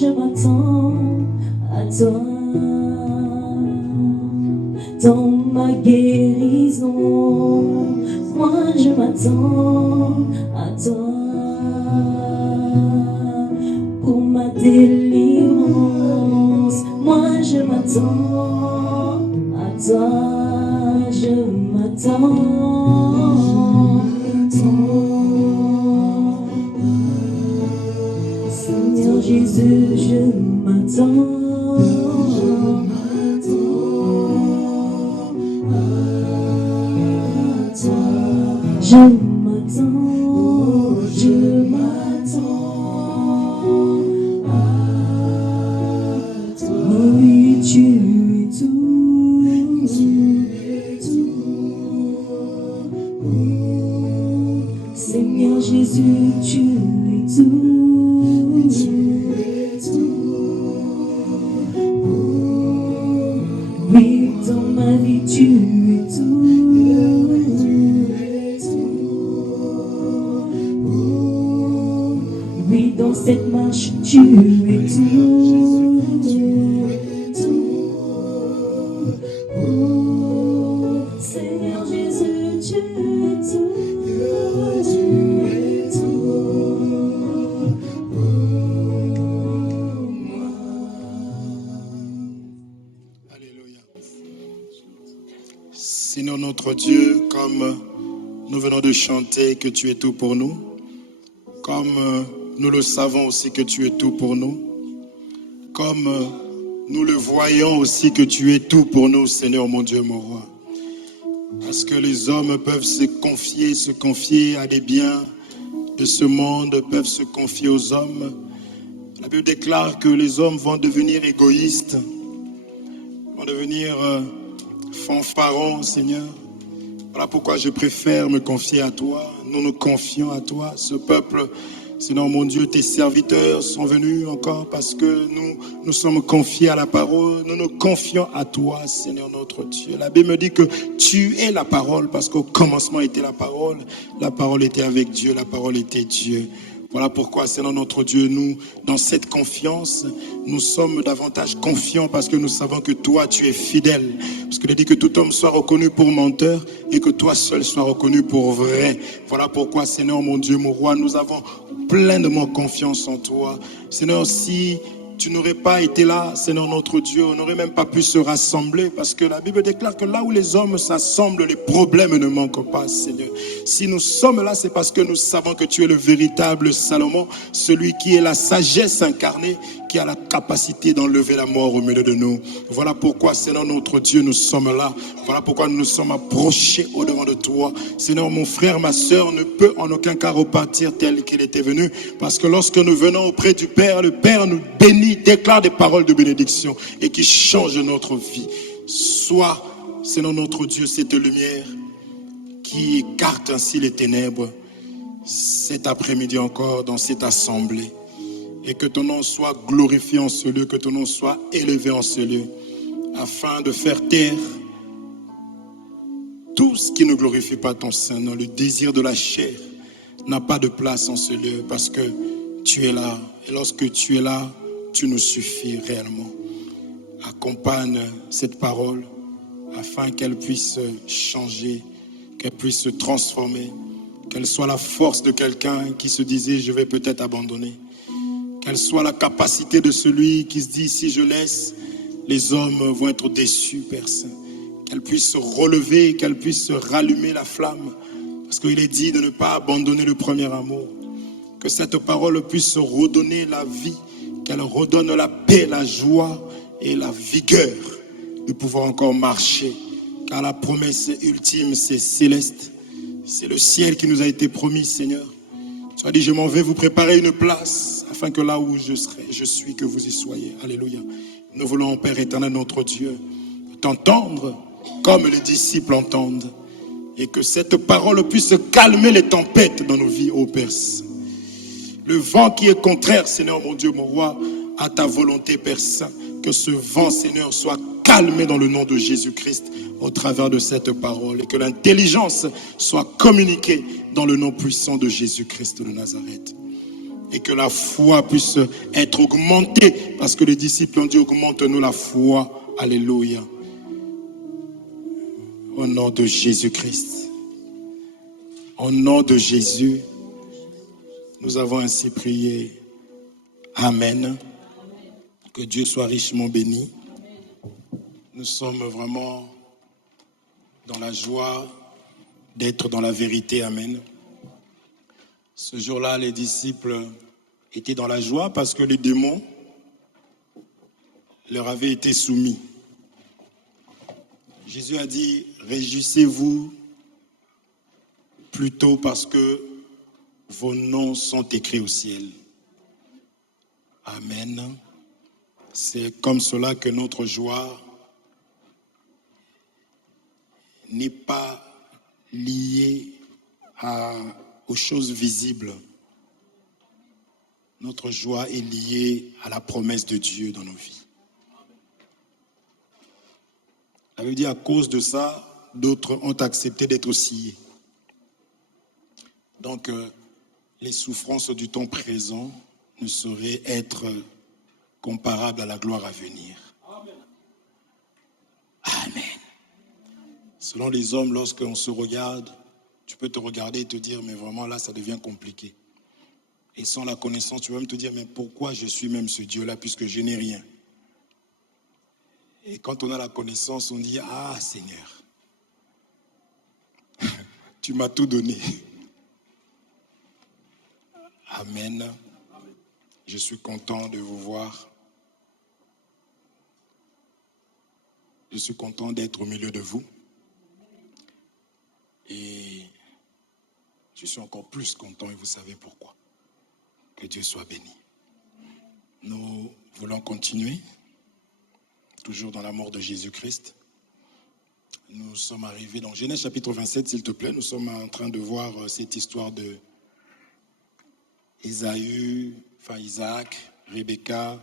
je m'attends à toi. Dans ma guérison, moi je m'attends à toi. Pour ma délivrance, moi je m'attends à toi. Je m'attends. Seigneur Jésus, je m'attends. Je m'attends, je m'attends à toi. Oui, tu es tout, Seigneur Jésus, tu es tout, oui, dans ma vie, tu es tout. Dans cette marche, tu es tout. Seigneur Jésus, tu es tout. Alléluia. Seigneur notre Dieu, comme nous venons de chanter que tu es tout pour nous, comme nous le savons aussi que tu es tout pour nous. Comme nous le voyons aussi que tu es tout pour nous, Seigneur mon Dieu, mon roi. Parce que les hommes peuvent se confier à des biens de ce monde, peuvent se confier aux hommes. La Bible déclare que les hommes vont devenir égoïstes, vont devenir fanfarons, Seigneur. Voilà pourquoi je préfère me confier à toi. Nous nous confions à toi, ce peuple. Seigneur mon Dieu, tes serviteurs sont venus encore parce que nous sommes confiés à la parole. Nous nous confions à toi, Seigneur notre Dieu. La Bible me dit que tu es la parole parce qu'au commencement était la parole. La parole était avec Dieu, la parole était Dieu. Voilà pourquoi, Seigneur notre Dieu, nous, dans cette confiance, nous sommes davantage confiants parce que nous savons que toi, tu es fidèle. Parce qu'il est dit que tout homme soit reconnu pour menteur et que toi seul sois reconnu pour vrai. Voilà pourquoi, Seigneur mon Dieu, mon roi, nous avons pleinement confiance en toi. Seigneur, si tu n'aurais pas été là, Seigneur notre Dieu, on n'aurait même pas pu se rassembler parce que la Bible déclare que là où les hommes s'assemblent, les problèmes ne manquent pas, Seigneur. Si nous sommes là, c'est parce que nous savons que tu es le véritable Salomon, celui qui est la sagesse incarnée, qui a la capacité d'enlever la mort au milieu de nous. Voilà pourquoi, Seigneur notre Dieu, nous sommes là. Voilà pourquoi nous nous sommes approchés au-devant de toi. Seigneur, mon frère, ma soeur ne peut en aucun cas repartir tel qu'il était venu, parce que lorsque nous venons auprès du Père, le Père nous bénit, déclare des paroles de bénédiction et qui changent notre vie. Sois, Seigneur notre Dieu, cette lumière qui écarte ainsi les ténèbres cet après-midi encore dans cette assemblée. Et que ton nom soit glorifié en ce lieu, que ton nom soit élevé en ce lieu, afin de faire taire tout ce qui ne glorifie pas ton Saint-Nom. Le désir de la chair n'a pas de place en ce lieu, parce que tu es là. Et lorsque tu es là, tu nous suffis réellement. Accompagne cette parole afin qu'elle puisse changer, qu'elle puisse se transformer, qu'elle soit la force de quelqu'un qui se disait « je vais peut-être abandonner ». Qu'elle soit la capacité de celui qui se dit, si je laisse, les hommes vont être déçus, Père Saint. Qu'elle puisse se relever, qu'elle puisse se rallumer la flamme. Parce qu'il est dit de ne pas abandonner le premier amour. Que cette parole puisse redonner la vie, qu'elle redonne la paix, la joie et la vigueur de pouvoir encore marcher. Car la promesse ultime, c'est céleste. C'est le ciel qui nous a été promis, Seigneur. Tu as dit, je m'en vais vous préparer une place, afin que là où je serai, je suis, que vous y soyez. Alléluia. Nous voulons, Père éternel, notre Dieu, t'entendre comme les disciples entendent. Et que cette parole puisse calmer les tempêtes dans nos vies, ô Père Saint. Le vent qui est contraire, Seigneur, mon Dieu, mon roi, à ta volonté, Père Saint. Que ce vent, Seigneur, soit calmé dans le nom de Jésus-Christ au travers de cette parole. Et que l'intelligence soit communiquée dans le nom puissant de Jésus-Christ de Nazareth. et que la foi puisse être augmentée, parce que les disciples ont dit augmente-nous la foi. Alléluia. Au nom de Jésus-Christ, au nom de Jésus, nous avons ainsi prié. Amen. Que Dieu soit richement béni. Nous sommes vraiment dans la joie d'être dans la vérité. Amen. Ce jour-là, les disciples étaient dans la joie parce que les démons leur avaient été soumis. Jésus a dit, réjouissez-vous plutôt parce que vos noms sont écrits au ciel. Amen. C'est comme cela que notre joie n'est pas liée aux choses visibles. Notre joie est liée à la promesse de Dieu dans nos vies. Ça veut dire à cause de ça, d'autres ont accepté d'être sciés. Donc, les souffrances du temps présent ne sauraient être comparables à la gloire à venir. Amen. Selon les hommes, lorsqu'on se regarde, tu peux te regarder et te dire, mais vraiment là, ça devient compliqué. Et sans la connaissance, tu vas même te dire, mais pourquoi je suis même ce Dieu-là puisque je n'ai rien? Et quand on a la connaissance, on dit, ah Seigneur, tu m'as tout donné. Amen. Je suis content de vous voir. Je suis content d'être au milieu de vous. Et je suis encore plus content et vous savez pourquoi. Que Dieu soit béni. Nous voulons continuer, toujours dans l'amour de Jésus-Christ. Nous sommes arrivés dans Genèse chapitre 27, s'il te plaît. Nous sommes en train de voir cette histoire de Isaac, Rebecca,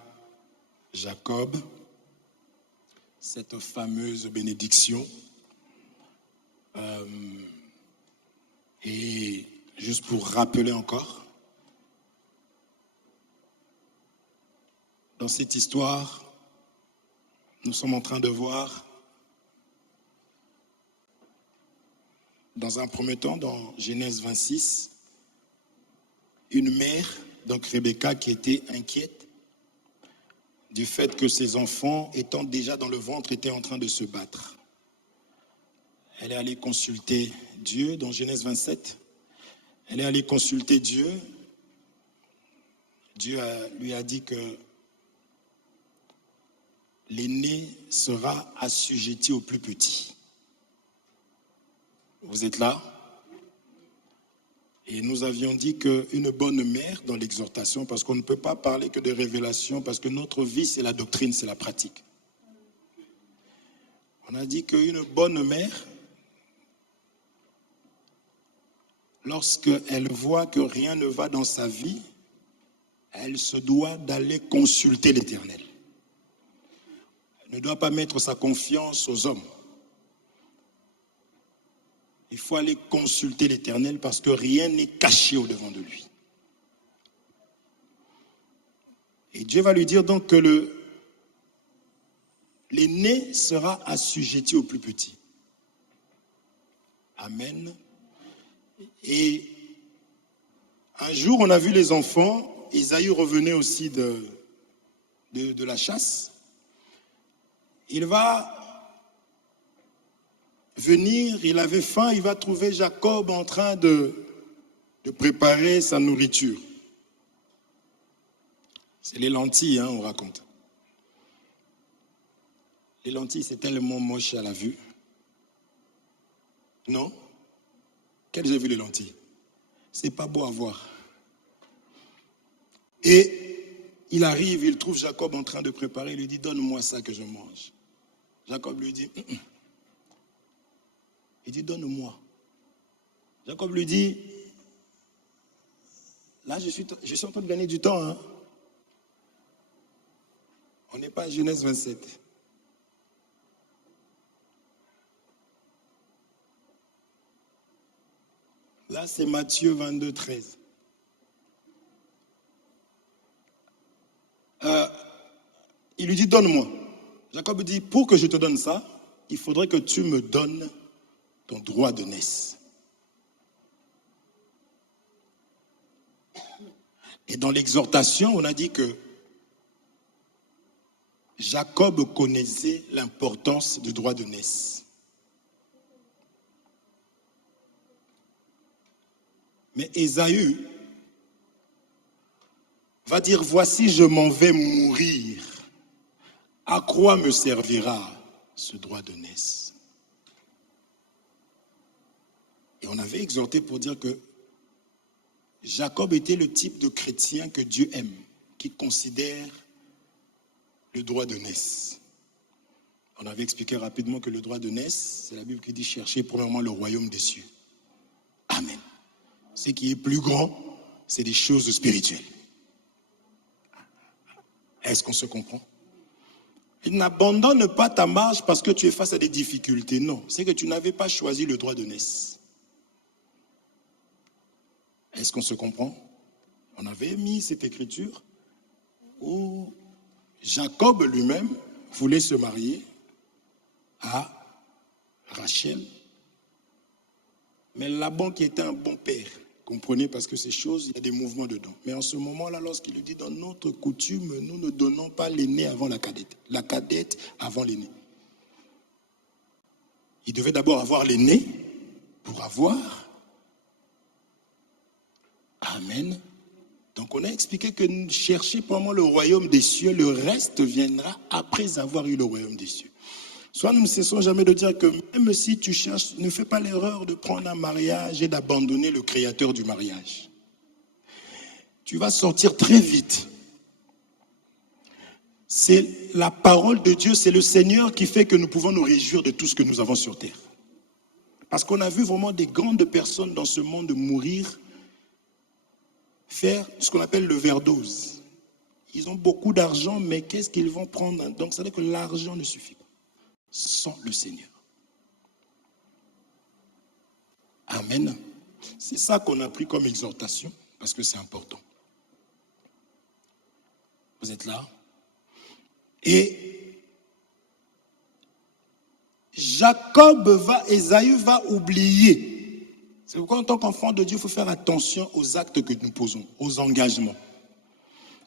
Jacob. Cette fameuse bénédiction. Et juste pour rappeler encore, dans cette histoire, nous sommes en train de voir, dans un premier temps, dans Genèse 26, une mère, donc Rebecca, qui était inquiète du fait que ses enfants, étant déjà dans le ventre, étaient en train de se battre. Elle est allée consulter Dieu dans Genèse 27. Elle est allée consulter Dieu. Dieu lui a dit que l'aîné sera assujetti au plus petit. Vous êtes là? Et nous avions dit qu'une bonne mère dans l'exhortation, parce qu'on ne peut pas parler que de révélation, parce que notre vie, c'est la doctrine, c'est la pratique. On a dit qu'une bonne mère, lorsqu'elle voit que rien ne va dans sa vie, elle se doit d'aller consulter l'Éternel. Elle ne doit pas mettre sa confiance aux hommes. Il faut aller consulter l'Éternel parce que rien n'est caché au-devant de lui. Et Dieu va lui dire donc que l'aîné sera assujetti au plus petit. Amen. Et un jour, on a vu les enfants, Isaïe revenait aussi de la chasse. Il va venir, il avait faim, il va trouver Jacob en train de préparer sa nourriture. C'est les lentilles, on raconte. Les lentilles, c'est tellement moche à la vue. Non? Quelles j'ai vu les lentilles? C'est pas beau à voir. Et il arrive, il trouve Jacob en train de préparer, il lui dit, donne-moi ça que je mange. Jacob lui dit, il dit, donne-moi. Jacob lui dit, là je suis en train de gagner du temps. On n'est pas à Genèse 27. Là c'est Matthieu 22, 13. il lui dit, donne-moi. Jacob dit, pour que je te donne ça, il faudrait que tu me donnes ton droit de naissance. Et dans l'exhortation, on a dit que Jacob connaissait l'importance du droit de naissance. Mais Ésaü va dire, voici, je m'en vais mourir. À quoi me servira ce droit de naissance? Et on avait exhorté pour dire que Jacob était le type de chrétien que Dieu aime, qui considère le droit de naissance. On avait expliqué rapidement que le droit de naissance, c'est la Bible qui dit chercher premièrement le royaume des cieux. Amen. Ce qui est plus grand, c'est des choses spirituelles. Est-ce qu'on se comprend? N'abandonne pas ta marche parce que tu es face à des difficultés. Non, c'est que tu n'avais pas choisi le droit de naissance. Est-ce qu'on se comprend? On avait mis cette écriture où Jacob lui-même voulait se marier à Rachel. Mais Laban, qui était un bon père, comprenez, parce que ces choses, il y a des mouvements dedans. Mais en ce moment-là, lorsqu'il lui dit, dans notre coutume, nous ne donnons pas l'aîné avant la cadette avant l'aîné. Il devait d'abord avoir l'aîné pour avoir. Amen. Donc on a expliqué que chercher vraiment le royaume des cieux, le reste viendra après avoir eu le royaume des cieux. Soit nous ne cessons jamais de dire que même si tu cherches, ne fais pas l'erreur de prendre un mariage et d'abandonner le créateur du mariage. Tu vas sortir très vite. C'est la parole de Dieu, c'est le Seigneur qui fait que nous pouvons nous réjouir de tout ce que nous avons sur terre. Parce qu'on a vu vraiment des grandes personnes dans ce monde mourir, faire ce qu'on appelle le overdose. Ils ont beaucoup d'argent, mais qu'est-ce qu'ils vont prendre? Donc ça veut dire que l'argent ne suffit pas sans le Seigneur. Amen. C'est ça qu'on a pris comme exhortation, parce que c'est important. Vous êtes là? Et Ésaü va oublier. C'est pourquoi en tant qu'enfant de Dieu, il faut faire attention aux actes que nous posons, aux engagements.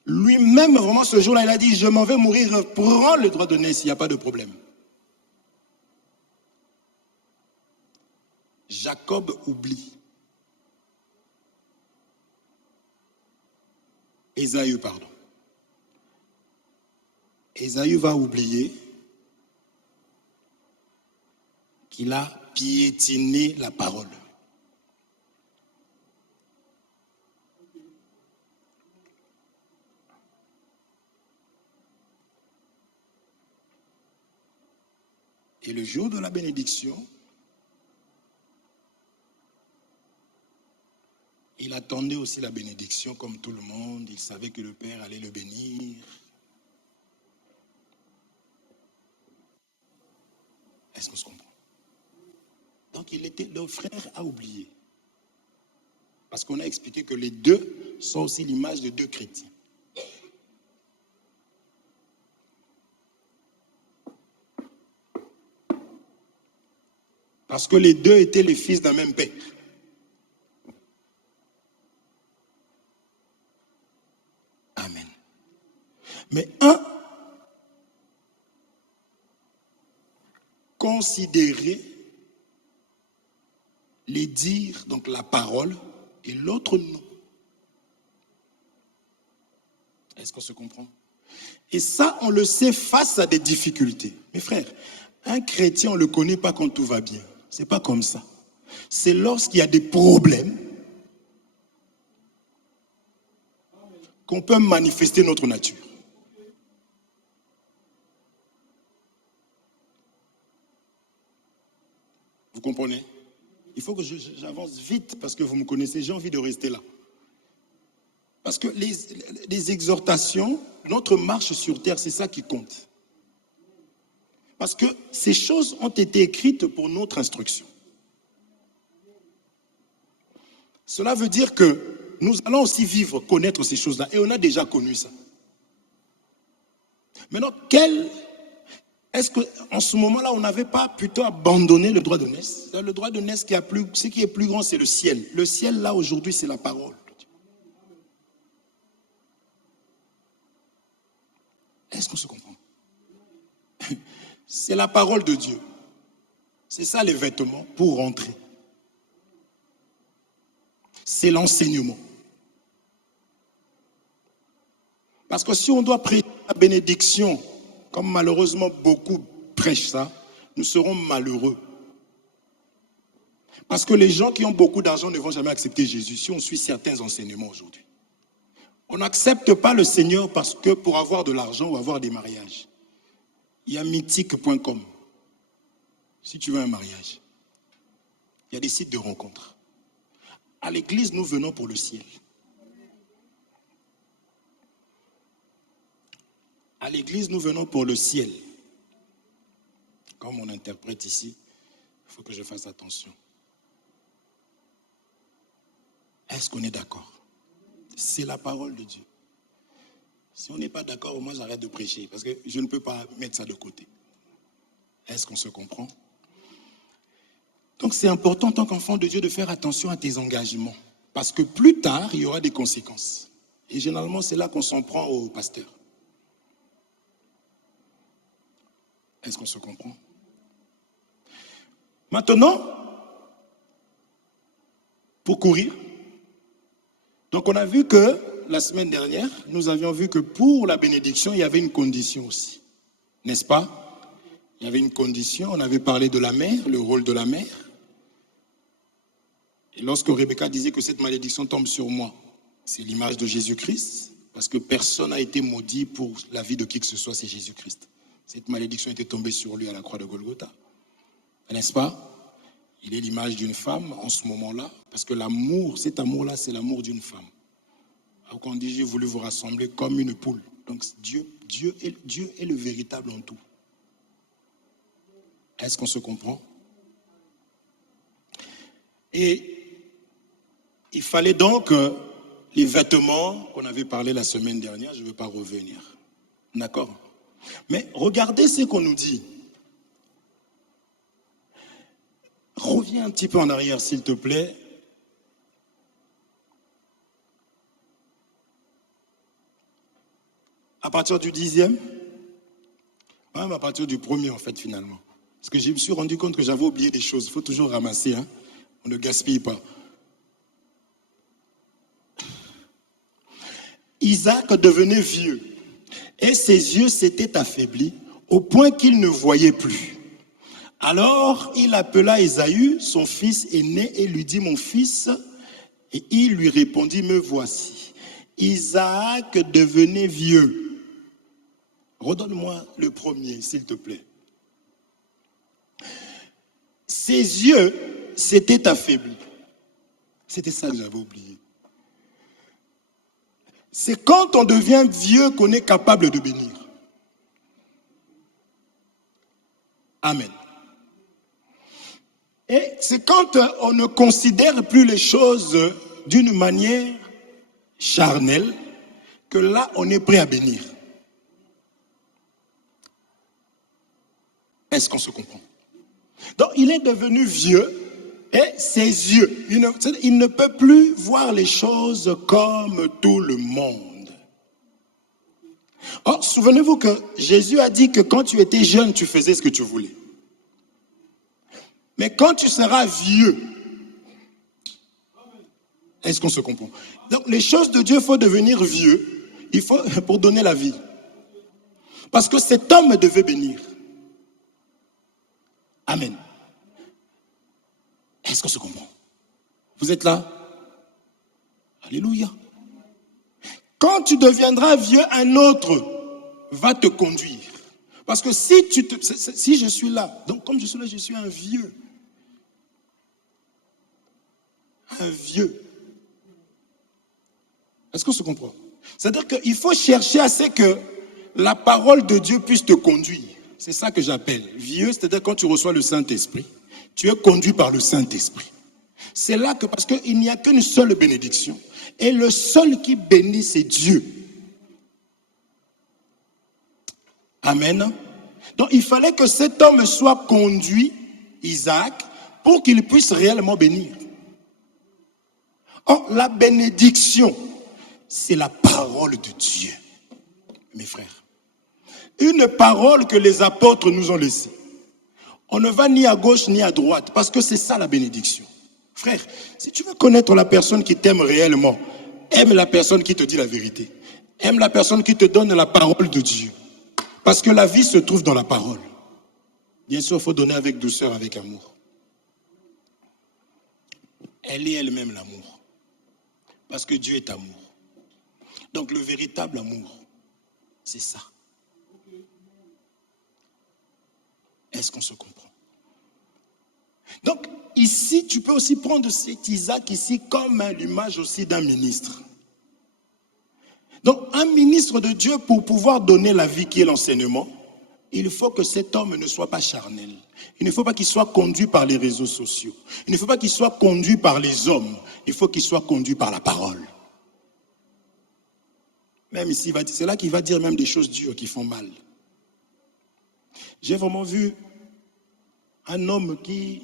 Lui-même, vraiment, ce jour-là, il a dit, je m'en vais mourir, prends le droit de naissance, il n'y a pas de problème. Jacob oublie. Ésaü, pardon. Ésaü va oublier qu'il a piétiné la parole. Et le jour de la bénédiction, il attendait aussi la bénédiction comme tout le monde. Il savait que le Père allait le bénir. Est-ce qu'on se comprend? Donc le frère a oublié. Parce qu'on a expliqué que les deux sont aussi l'image de deux chrétiens. Parce que les deux étaient les fils d'un même père. Amen. Mais un considérait les dires, donc la parole, et l'autre non. Est-ce qu'on se comprend? Et ça, on le sait face à des difficultés. Mes frères, un chrétien, on ne le connaît pas quand tout va bien. C'est pas comme ça. C'est lorsqu'il y a des problèmes qu'on peut manifester notre nature. Vous comprenez? Il faut que j'avance vite parce que vous me connaissez, j'ai envie de rester là. Parce que les exhortations, notre marche sur terre, c'est ça qui compte. Parce que ces choses ont été écrites pour notre instruction. Cela veut dire que nous allons aussi vivre, connaître ces choses-là. Et on a déjà connu ça. Maintenant, est-ce qu'en ce moment-là, on n'avait pas plutôt abandonné le droit de naissance? Le droit de naissance, ce qui est plus grand, c'est le ciel. Le ciel, là, aujourd'hui, c'est la parole de Dieu. Est-ce qu'on se comprend? C'est la parole de Dieu. C'est ça les vêtements pour rentrer. C'est l'enseignement. Parce que si on doit prêcher la bénédiction, comme malheureusement beaucoup prêchent ça, nous serons malheureux. Parce que les gens qui ont beaucoup d'argent ne vont jamais accepter Jésus si on suit certains enseignements aujourd'hui. On n'accepte pas le Seigneur parce que pour avoir de l'argent ou avoir des mariages. Il y a mythique.com. Si tu veux un mariage, il y a des sites de rencontres. À l'église, nous venons pour le ciel. À l'église, nous venons pour le ciel. Comme on interprète ici, il faut que je fasse attention. Est-ce qu'on est d'accord? C'est la parole de Dieu. Si on n'est pas d'accord, moi j'arrête de prêcher parce que je ne peux pas mettre ça de côté. Est-ce qu'on se comprend? Donc c'est important en tant qu'enfant de Dieu de faire attention à tes engagements. Parce que plus tard, il y aura des conséquences. Et généralement, c'est là qu'on s'en prend au pasteur. Est-ce qu'on se comprend? Maintenant, pour courir, donc on a vu que la semaine dernière, nous avions vu que pour la bénédiction, il y avait une condition aussi. N'est-ce pas? Il y avait une condition, on avait parlé de la mère, le rôle de la mère. Et lorsque Rebecca disait que cette malédiction tombe sur moi, c'est l'image de Jésus-Christ, parce que personne n'a été maudit pour la vie de qui que ce soit, c'est Jésus-Christ. Cette malédiction était tombée sur lui à la croix de Golgotha. N'est-ce pas? Il est l'image d'une femme en ce moment-là, parce que l'amour, cet amour-là, c'est l'amour d'une femme. Alors qu'on dit, j'ai voulu vous rassembler comme une poule. Donc Dieu est le véritable en tout. Est-ce qu'on se comprend? Et il fallait donc les vêtements qu'on avait parlé la semaine dernière, je ne veux pas revenir. D'accord? Mais regardez ce qu'on nous dit. Reviens un petit peu en arrière, s'il te plaît. À partir du 10e, même à partir du 1er, en fait, finalement. Parce que je me suis rendu compte que j'avais oublié des choses. Il faut toujours ramasser, hein. On ne gaspille pas. Isaac devenait vieux et ses yeux s'étaient affaiblis au point qu'il ne voyait plus. Alors il appela Ésaü, son fils aîné, et lui dit, mon fils, et il lui répondit, me voici. Isaac devenait vieux. Redonne-moi le premier, s'il te plaît. Ses yeux s'étaient affaiblis. C'était ça que j'avais oublié. C'est quand on devient vieux qu'on est capable de bénir. Amen. Et c'est quand on ne considère plus les choses d'une manière charnelle que là, on est prêt à bénir. Est-ce qu'on se comprend? Donc, il est devenu vieux et ses yeux, il ne peut plus voir les choses comme tout le monde. Or, souvenez-vous que Jésus a dit que quand tu étais jeune, tu faisais ce que tu voulais. Mais quand tu seras vieux, est-ce qu'on se comprend? Donc, les choses de Dieu, il faut devenir vieux, il faut pour donner la vie. Parce que cet homme devait bénir. Amen. Est-ce qu'on se comprend? Vous êtes là? Alléluia. Quand tu deviendras vieux, un autre va te conduire. Parce que si je suis là, donc comme je suis là, je suis un vieux. Un vieux. Est-ce qu'on se comprend? C'est-à-dire qu'il faut chercher à ce que la parole de Dieu puisse te conduire. C'est ça que j'appelle vieux, c'est-à-dire quand tu reçois le Saint-Esprit, tu es conduit par le Saint-Esprit. C'est là que, parce qu'il n'y a qu'une seule bénédiction. Et le seul qui bénit, c'est Dieu. Amen. Donc il fallait que cet homme soit conduit, Isaac, pour qu'il puisse réellement bénir. Or, la bénédiction, c'est la parole de Dieu, mes frères. Une parole que les apôtres nous ont laissée. On ne va ni à gauche ni à droite, parce que c'est ça la bénédiction. Frère, si tu veux connaître la personne qui t'aime réellement, aime la personne qui te dit la vérité. Aime la personne qui te donne la parole de Dieu. Parce que la vie se trouve dans la parole. Bien sûr, il faut donner avec douceur, avec amour. Elle est elle-même l'amour. Parce que Dieu est amour. Donc le véritable amour, c'est ça. Est-ce qu'on se comprend? Donc ici, tu peux aussi prendre cet Isaac ici comme l'image aussi d'un ministre. Donc un ministre de Dieu, pour pouvoir donner la vie qui est l'enseignement, il faut que cet homme ne soit pas charnel. Il ne faut pas qu'il soit conduit par les réseaux sociaux. Il ne faut pas qu'il soit conduit par les hommes. Il faut qu'il soit conduit par la parole. Même ici, c'est là qu'il va dire même des choses dures qui font mal. J'ai vraiment vu un homme qui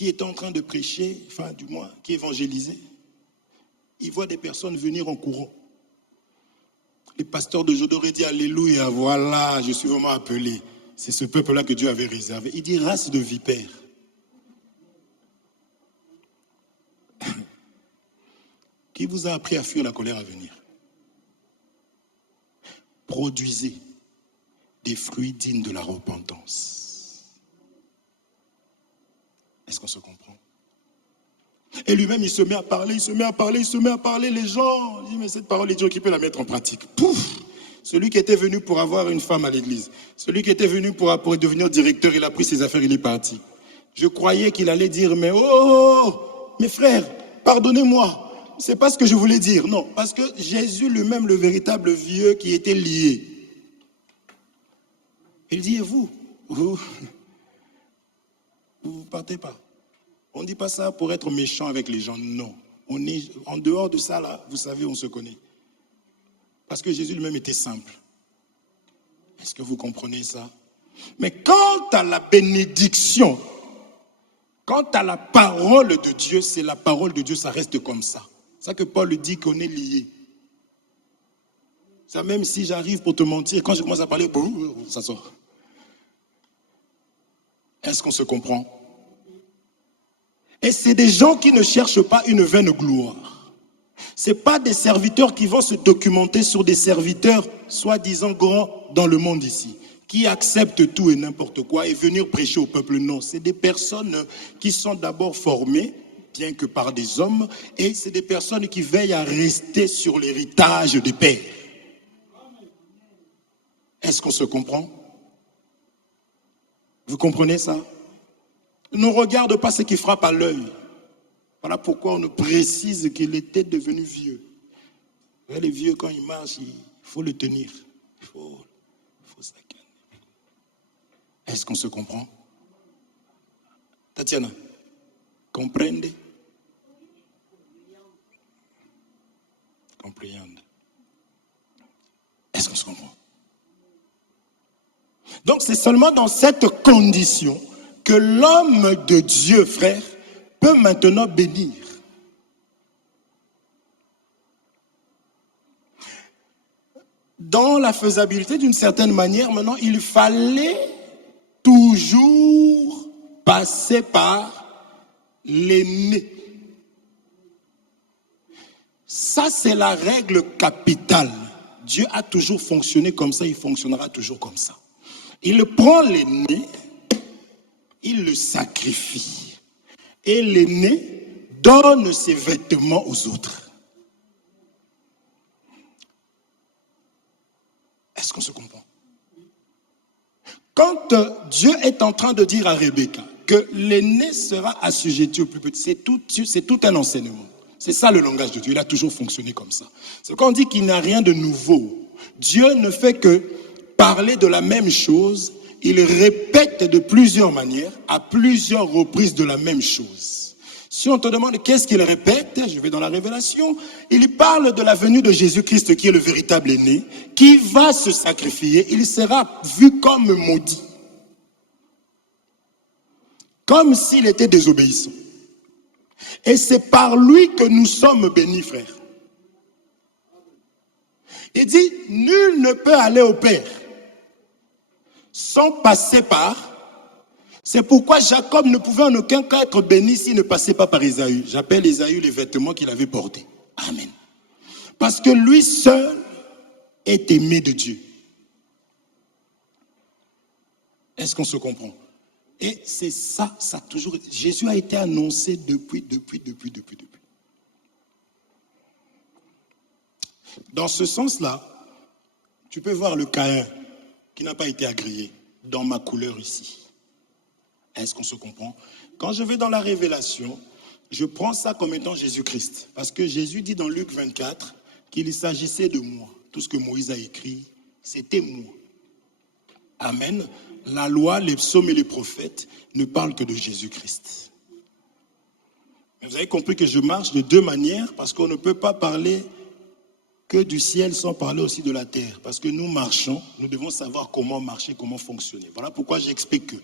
est en train de prêcher, enfin du moins, qui évangélisait. Il voit des personnes venir en courant. Les pasteurs de Jodo auraient dit alléluia, voilà, je suis vraiment appelé. C'est ce peuple-là que Dieu avait réservé. Il dit race de vipères. Qui vous a appris à fuir la colère à venir? Produisez des fruits dignes de la repentance. Est-ce qu'on se comprend? Et lui-même, il se met à parler, les gens. Il dit, mais cette parole est Dieu qui peut la mettre en pratique. Pouf! Celui qui était venu pour avoir une femme à l'église, celui qui était venu pour devenir directeur, il a pris ses affaires, il est parti. Je croyais qu'il allait dire, mais mes frères, pardonnez-moi, c'est pas ce que je voulais dire. Non, parce que Jésus lui-même, le véritable vieux qui était lié, il dit, et vous partez pas. On ne dit pas ça pour être méchant avec les gens, non. On est en dehors de ça, là, vous savez, on se connaît. Parce que Jésus lui-même était simple. Est-ce que vous comprenez ça? Mais quant à la bénédiction, quant à la parole de Dieu, c'est la parole de Dieu, ça reste comme ça. C'est ça que Paul dit qu'on est lié. Ça, même si j'arrive pour te mentir, quand je commence à parler, ça sort. Est-ce qu'on se comprend? Et c'est des gens qui ne cherchent pas une vaine gloire. Ce n'est pas des serviteurs qui vont se documenter sur des serviteurs soi-disant grands dans le monde ici, qui acceptent tout et n'importe quoi et venir prêcher au peuple. Non, c'est des personnes qui sont d'abord formées, bien que par des hommes, et c'est des personnes qui veillent à rester sur l'héritage des pères. Est-ce qu'on se comprend? Vous comprenez ça? Ne regarde pas ce qui frappe à l'œil. Voilà pourquoi on nous précise qu'il était devenu vieux. Les vieux, quand ils marchent, il faut le tenir. Il faut s'accaler. Est-ce qu'on se comprend? Tatiana, comprende? Comprehende. Est-ce qu'on se comprend? Donc c'est seulement dans cette condition que l'homme de Dieu, frère, peut maintenant bénir. Dans la faisabilité, d'une certaine manière, maintenant, il fallait toujours passer par l'aîné. Ça, c'est la règle capitale. Dieu a toujours fonctionné comme ça, il fonctionnera toujours comme ça. Il prend l'aîné, il le sacrifie. Et l'aîné donne ses vêtements aux autres. Est-ce qu'on se comprend? Quand Dieu est en train de dire à Rebecca que l'aîné sera assujetti au plus petit, c'est tout un enseignement. C'est ça le langage de Dieu, il a toujours fonctionné comme ça. C'est quand on dit qu'il n'y a rien de nouveau. Dieu ne fait que parler de la même chose. Il répète de plusieurs manières, à plusieurs reprises de la même chose. Si on te demande qu'est-ce qu'il répète, je vais dans la Révélation, il parle de la venue de Jésus-Christ qui est le véritable aîné, qui va se sacrifier, il sera vu comme maudit. Comme s'il était désobéissant. Et c'est par lui que nous sommes bénis, frères. Il dit, nul ne peut aller au Père sans passer par. C'est pourquoi Jacob ne pouvait en aucun cas être béni s'il ne passait pas par Ésaü. J'appelle Ésaü les vêtements qu'il avait portés. Amen. Parce que lui seul est aimé de Dieu. Est-ce qu'on se comprend? Et c'est ça, ça toujours. Jésus a été annoncé depuis. Dans ce sens-là, tu peux voir le Caïn qui n'a pas été agréé dans ma couleur ici. Est-ce qu'on se comprend? Quand je vais dans la Révélation, je prends ça comme étant Jésus-Christ. Parce que Jésus dit dans Luc 24 qu'il s'agissait de moi. Tout ce que Moïse a écrit, c'était moi. Amen. La loi, les psaumes et les prophètes ne parlent que de Jésus-Christ. Mais vous avez compris que je marche de deux manières parce qu'on ne peut pas parler que du ciel sans parler aussi de la terre. Parce que nous marchons, nous devons savoir comment marcher, comment fonctionner. Voilà pourquoi j'explique que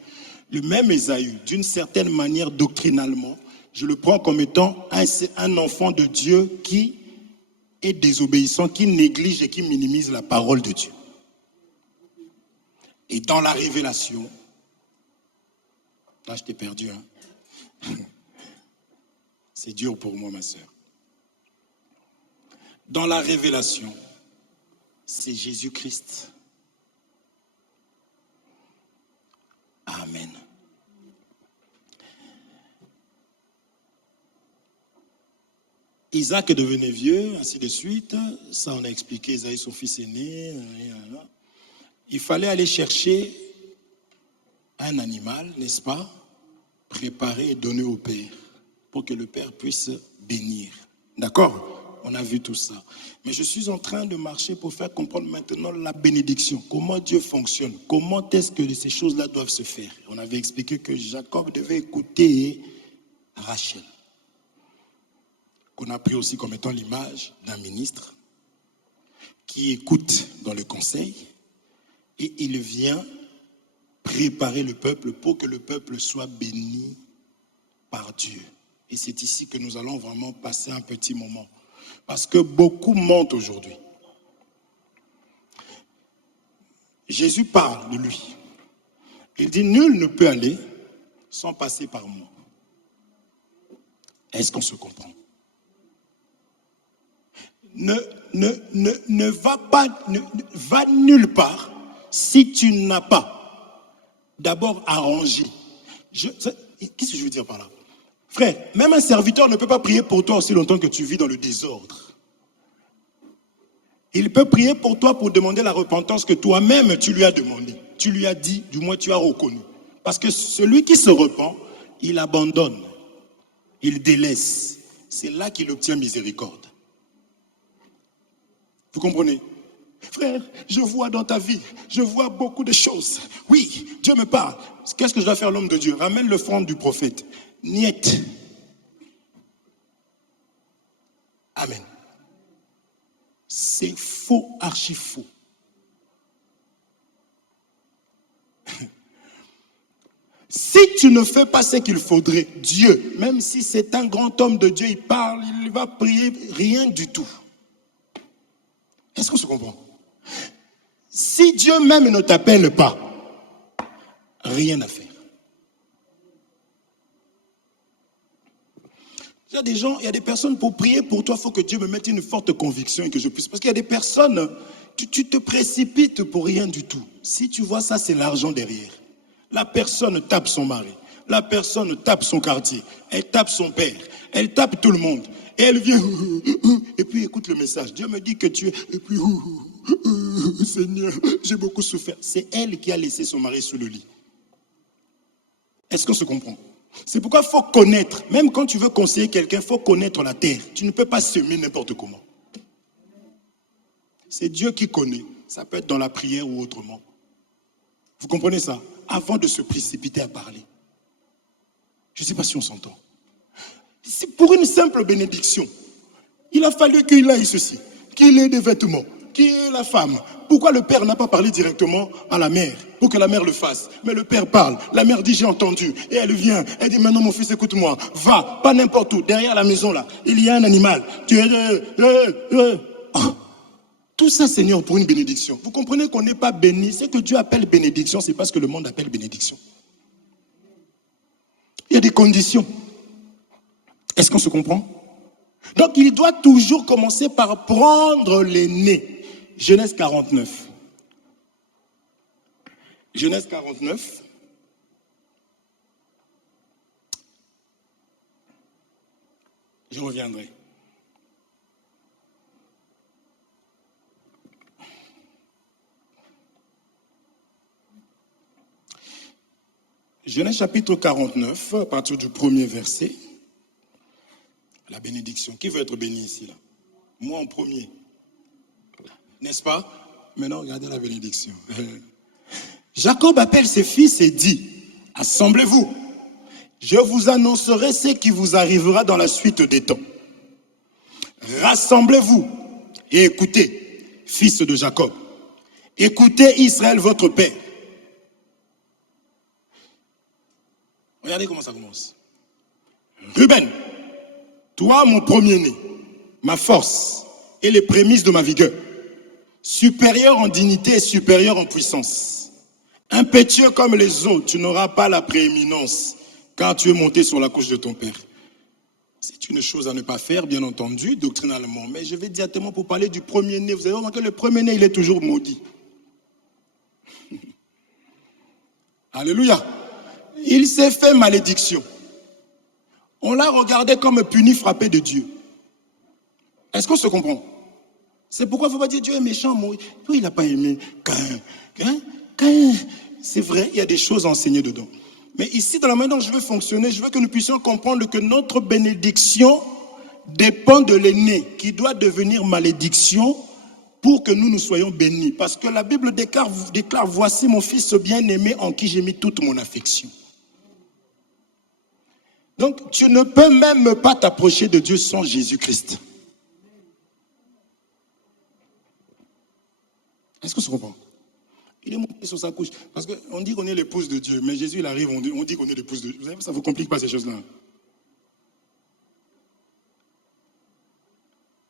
le même Ésaü, d'une certaine manière doctrinalement, je le prends comme étant un enfant de Dieu qui est désobéissant, qui néglige et qui minimise la parole de Dieu. Et dans la Révélation, là je t'ai perdu, hein. C'est dur pour moi, ma sœur. Dans la Révélation, c'est Jésus-Christ. Amen. Isaac est devenu vieux, ainsi de suite. Ça, on a expliqué, Isaïe, son fils aîné. Il fallait aller chercher un animal, n'est-ce pas, préparé et donné au Père, pour que le Père puisse bénir. D'accord? On a vu tout ça. Mais je suis en train de marcher pour faire comprendre maintenant la bénédiction. Comment Dieu fonctionne. Comment est-ce que ces choses-là doivent se faire. On avait expliqué que Jacob devait écouter Rachel. Qu'on a pris aussi comme étant l'image d'un ministre qui écoute dans le conseil et il vient préparer le peuple pour que le peuple soit béni par Dieu. Et c'est ici que nous allons vraiment passer un petit moment. Parce que beaucoup mentent aujourd'hui. Jésus parle de lui. Il dit, nul ne peut aller sans passer par moi. Est-ce qu'on se comprend? Ne va nulle part si tu n'as pas d'abord arrangé. Qu'est-ce que je veux dire par là? Frère, même un serviteur ne peut pas prier pour toi aussi longtemps que tu vis dans le désordre. Il peut prier pour toi pour demander la repentance que toi-même tu lui as demandé. Tu lui as dit, du moins tu as reconnu. Parce que celui qui se repent, il abandonne, il délaisse. C'est là qu'il obtient miséricorde. Vous comprenez? Frère, je vois dans ta vie, je vois beaucoup de choses. Oui, Dieu me parle. Qu'est-ce que je dois faire, l'homme de Dieu? Ramène l'offrande du prophète. Niet. Amen. C'est faux, archi faux. Si tu ne fais pas ce qu'il faudrait, Dieu, même si c'est un grand homme de Dieu, il parle, il va prier, rien du tout. Est-ce qu'on se comprend? Si Dieu même ne t'appelle pas, rien à faire. Il y a des gens, il y a des personnes, pour prier pour toi, il faut que Dieu me mette une forte conviction et que je puisse. Parce qu'il y a des personnes, tu te précipites pour rien du tout. Si tu vois ça, c'est l'argent derrière. La personne tape son mari. La personne tape son quartier. Elle tape son père. Elle tape tout le monde. Et elle vient, et puis écoute le message. Dieu me dit que tu es, et puis, Seigneur, j'ai beaucoup souffert. C'est elle qui a laissé son mari sous le lit. Est-ce qu'on se comprend? C'est pourquoi il faut connaître, même quand tu veux conseiller quelqu'un, il faut connaître la terre. Tu ne peux pas semer n'importe comment. C'est Dieu qui connaît. Ça peut être dans la prière ou autrement. Vous comprenez ça? Avant de se précipiter à parler. Je ne sais pas si on s'entend. C'est pour une simple bénédiction. Il a fallu qu'il aille ceci, qu'il ait des vêtements, qu'il ait la femme. Pourquoi le père n'a pas parlé directement à la mère pour que la mère le fasse? Mais le père parle, la mère dit j'ai entendu, et elle vient, elle dit maintenant mon fils écoute-moi, va, pas n'importe où, derrière la maison là, il y a un animal. Oh. Tout ça Seigneur pour une bénédiction. Vous comprenez qu'on n'est pas béni, ce que Dieu appelle bénédiction, c'est parce que le monde appelle bénédiction. Il y a des conditions. Est-ce qu'on se comprend? Donc il doit toujours commencer par prendre l'aîné. Genèse 49. Genèse 49. Je reviendrai. Genèse chapitre 49, à partir du premier verset. La bénédiction. Qui veut être béni ici là? Moi en premier. N'est-ce pas? Maintenant, regardez la bénédiction. Jacob appelle ses fils et dit, assemblez-vous. Je vous annoncerai ce qui vous arrivera dans la suite des temps. Rassemblez-vous et écoutez, fils de Jacob. Écoutez Israël, votre père. Regardez comment ça commence. Ruben, toi, mon premier-né, ma force et les prémices de ma vigueur, supérieur en dignité et supérieur en puissance, impétueux comme les eaux, tu n'auras pas la prééminence, car tu es monté sur la couche de ton père. C'est une chose à ne pas faire, bien entendu, doctrinalement, mais je vais directement pour parler du premier-né. Vous avez remarqué, le premier-né, il est toujours maudit. Alléluia. Il s'est fait malédiction. On l'a regardé comme puni, frappé de Dieu. Est-ce qu'on se comprend? C'est pourquoi il ne faut pas dire Dieu est méchant. Moi, il n'a pas aimé. C'est vrai, il y a des choses enseignées dedans. Mais ici, dans la manière dont je veux fonctionner, je veux que nous puissions comprendre que notre bénédiction dépend de l'aîné, qui doit devenir malédiction pour que nous soyons bénis. Parce que la Bible déclare voici mon fils bien-aimé en qui j'ai mis toute mon affection. Donc, tu ne peux même pas t'approcher de Dieu sans Jésus-Christ. Est-ce que se comprend? Il est monté sur sa couche. Parce qu'on dit qu'on est l'épouse de Dieu, mais Jésus, il arrive, on dit qu'on est l'épouse de Dieu. Vous savez, ça ne vous complique pas ces choses-là.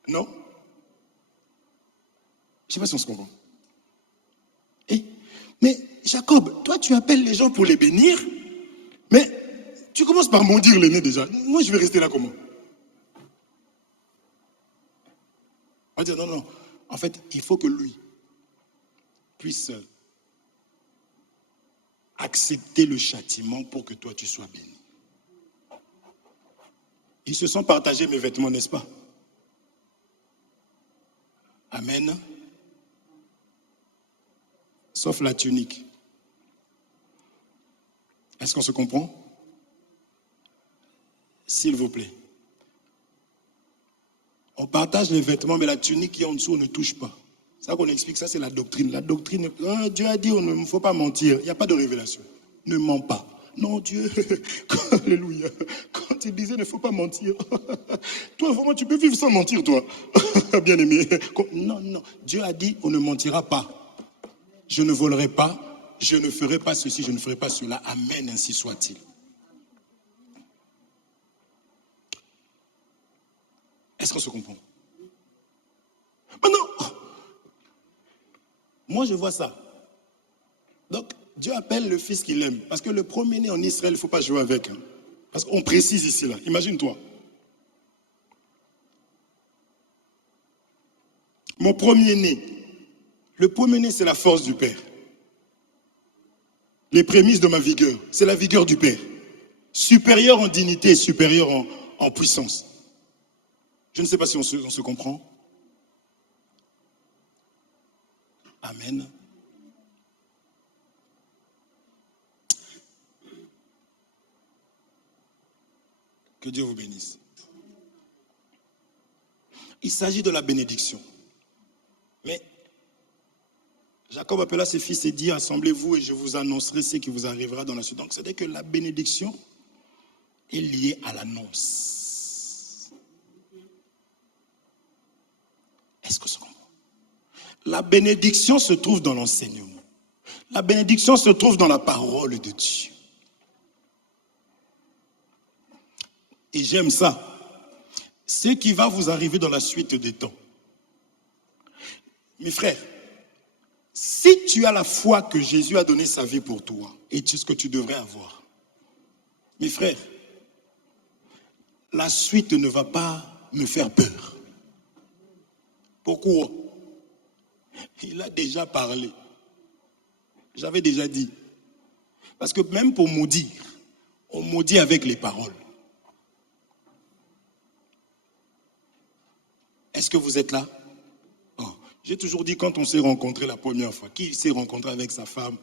Non? Je ne sais pas si on se comprend. Mais Jacob, toi, tu appelles les gens pour les bénir, mais tu commences par maudire l'aîné déjà. Moi, je vais rester là comment? On va dire non. En fait, il faut que lui puisse accepter le châtiment pour que toi, tu sois béni. Ils se sont partagés mes vêtements, n'est-ce pas? Amen. Sauf la tunique. Est-ce qu'on se comprend? S'il vous plaît. On partage les vêtements, mais la tunique qui est en dessous, on ne touche pas. C'est ça qu'on explique, ça c'est la doctrine. La doctrine, Dieu a dit, il ne faut pas mentir. Il n'y a pas de révélation. Ne mens pas. Non, Dieu, alléluia. Quand il disait, il ne faut pas mentir. Toi, vraiment, tu peux vivre sans mentir, toi. Bien aimé. Non. Dieu a dit, on ne mentira pas. Je ne volerai pas. Je ne ferai pas ceci, je ne ferai pas cela. Amen, ainsi soit-il. Est-ce qu'on se comprend? Maintenant, moi je vois ça. Donc, Dieu appelle le fils qu'il aime. Parce que le premier-né en Israël, il ne faut pas jouer avec. Parce qu'on précise ici, là. Imagine-toi. Mon premier-né. Le premier-né, c'est la force du Père. Les prémices de ma vigueur, c'est la vigueur du Père. Supérieur en dignité, supérieur en puissance. Je ne sais pas si on se comprend. Amen. Que Dieu vous bénisse. Il s'agit de la bénédiction. Mais Jacob appela ses fils et dit, assemblez-vous et je vous annoncerai ce qui vous arrivera dans la suite. Donc c'est-à-dire que la bénédiction est liée à l'annonce. La bénédiction se trouve dans l'enseignement. La bénédiction se trouve dans la parole de Dieu. Et j'aime ça. Ce qui va vous arriver dans la suite des temps. Mes frères, si tu as la foi que Jésus a donné sa vie pour toi, et c'est ce que tu devrais avoir, mes frères, la suite ne va pas me faire peur. Pourquoi? Il a déjà parlé. J'avais déjà dit. Parce que même pour maudire, on maudit avec les paroles. Est-ce que vous êtes là? Oh. J'ai toujours dit, quand on s'est rencontré la première fois, qui s'est rencontré avec sa femme?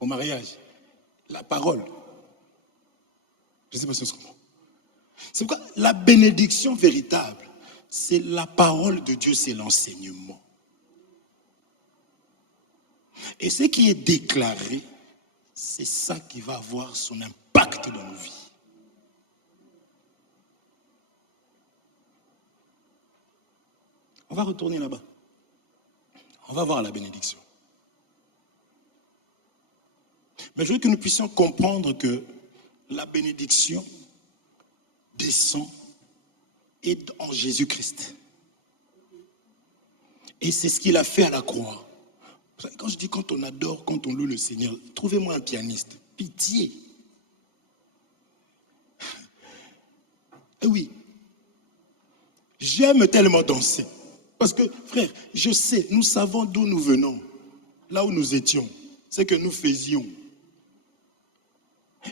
Au mariage, la parole. Je ne sais pas si on se comprend. C'est pourquoi la bénédiction véritable, c'est la parole de Dieu, c'est l'enseignement. Et ce qui est déclaré, c'est ça qui va avoir son impact dans nos vies. On va retourner là-bas. On va voir la bénédiction. Mais je veux que nous puissions comprendre que la bénédiction descend est en Jésus-Christ. Et c'est ce qu'il a fait à la croix. Quand je dis quand on adore, quand on loue le Seigneur, trouvez-moi un pianiste. Pitié. Eh oui. J'aime tellement danser. Parce que, frère, je sais, nous savons d'où nous venons. Là où nous étions. C'est que nous faisions.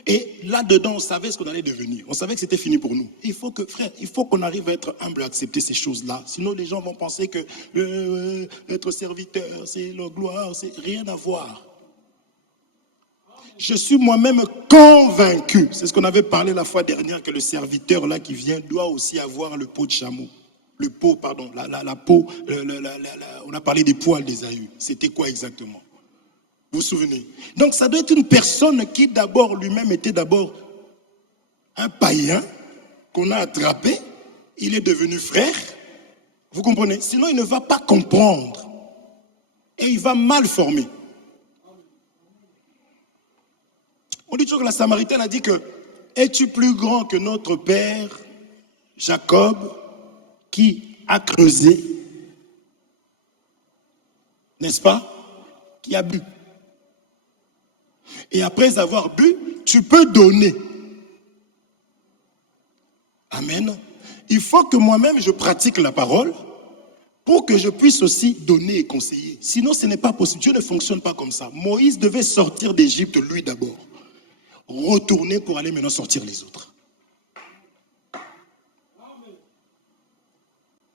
Et là-dedans, on savait ce qu'on allait devenir. On savait que c'était fini pour nous. Il faut que, frère, il faut qu'on arrive à être humble, à accepter ces choses-là. Sinon, les gens vont penser que être serviteur, c'est la gloire, c'est rien à voir. Je suis moi-même convaincu, c'est ce qu'on avait parlé la fois dernière, que le serviteur là qui vient doit aussi avoir le pot de chameau. Le pot, pardon, la peau, on a parlé des poils d'Ésaü. C'était quoi exactement? Vous vous souvenez? Donc ça doit être une personne qui d'abord lui-même était d'abord un païen qu'on a attrapé, il est devenu frère. Vous comprenez? Sinon il ne va pas comprendre et il va mal former. On dit toujours que la Samaritaine a dit que es-tu plus grand que notre père Jacob qui a creusé, n'est-ce pas? Qui a bu. Et après avoir bu, tu peux donner. Amen. Il faut que moi-même je pratique la parole pour que je puisse aussi donner et conseiller. Sinon, ce n'est pas possible. Dieu ne fonctionne pas comme ça. Moïse devait sortir d'Égypte lui d'abord. Retourner pour aller maintenant sortir les autres.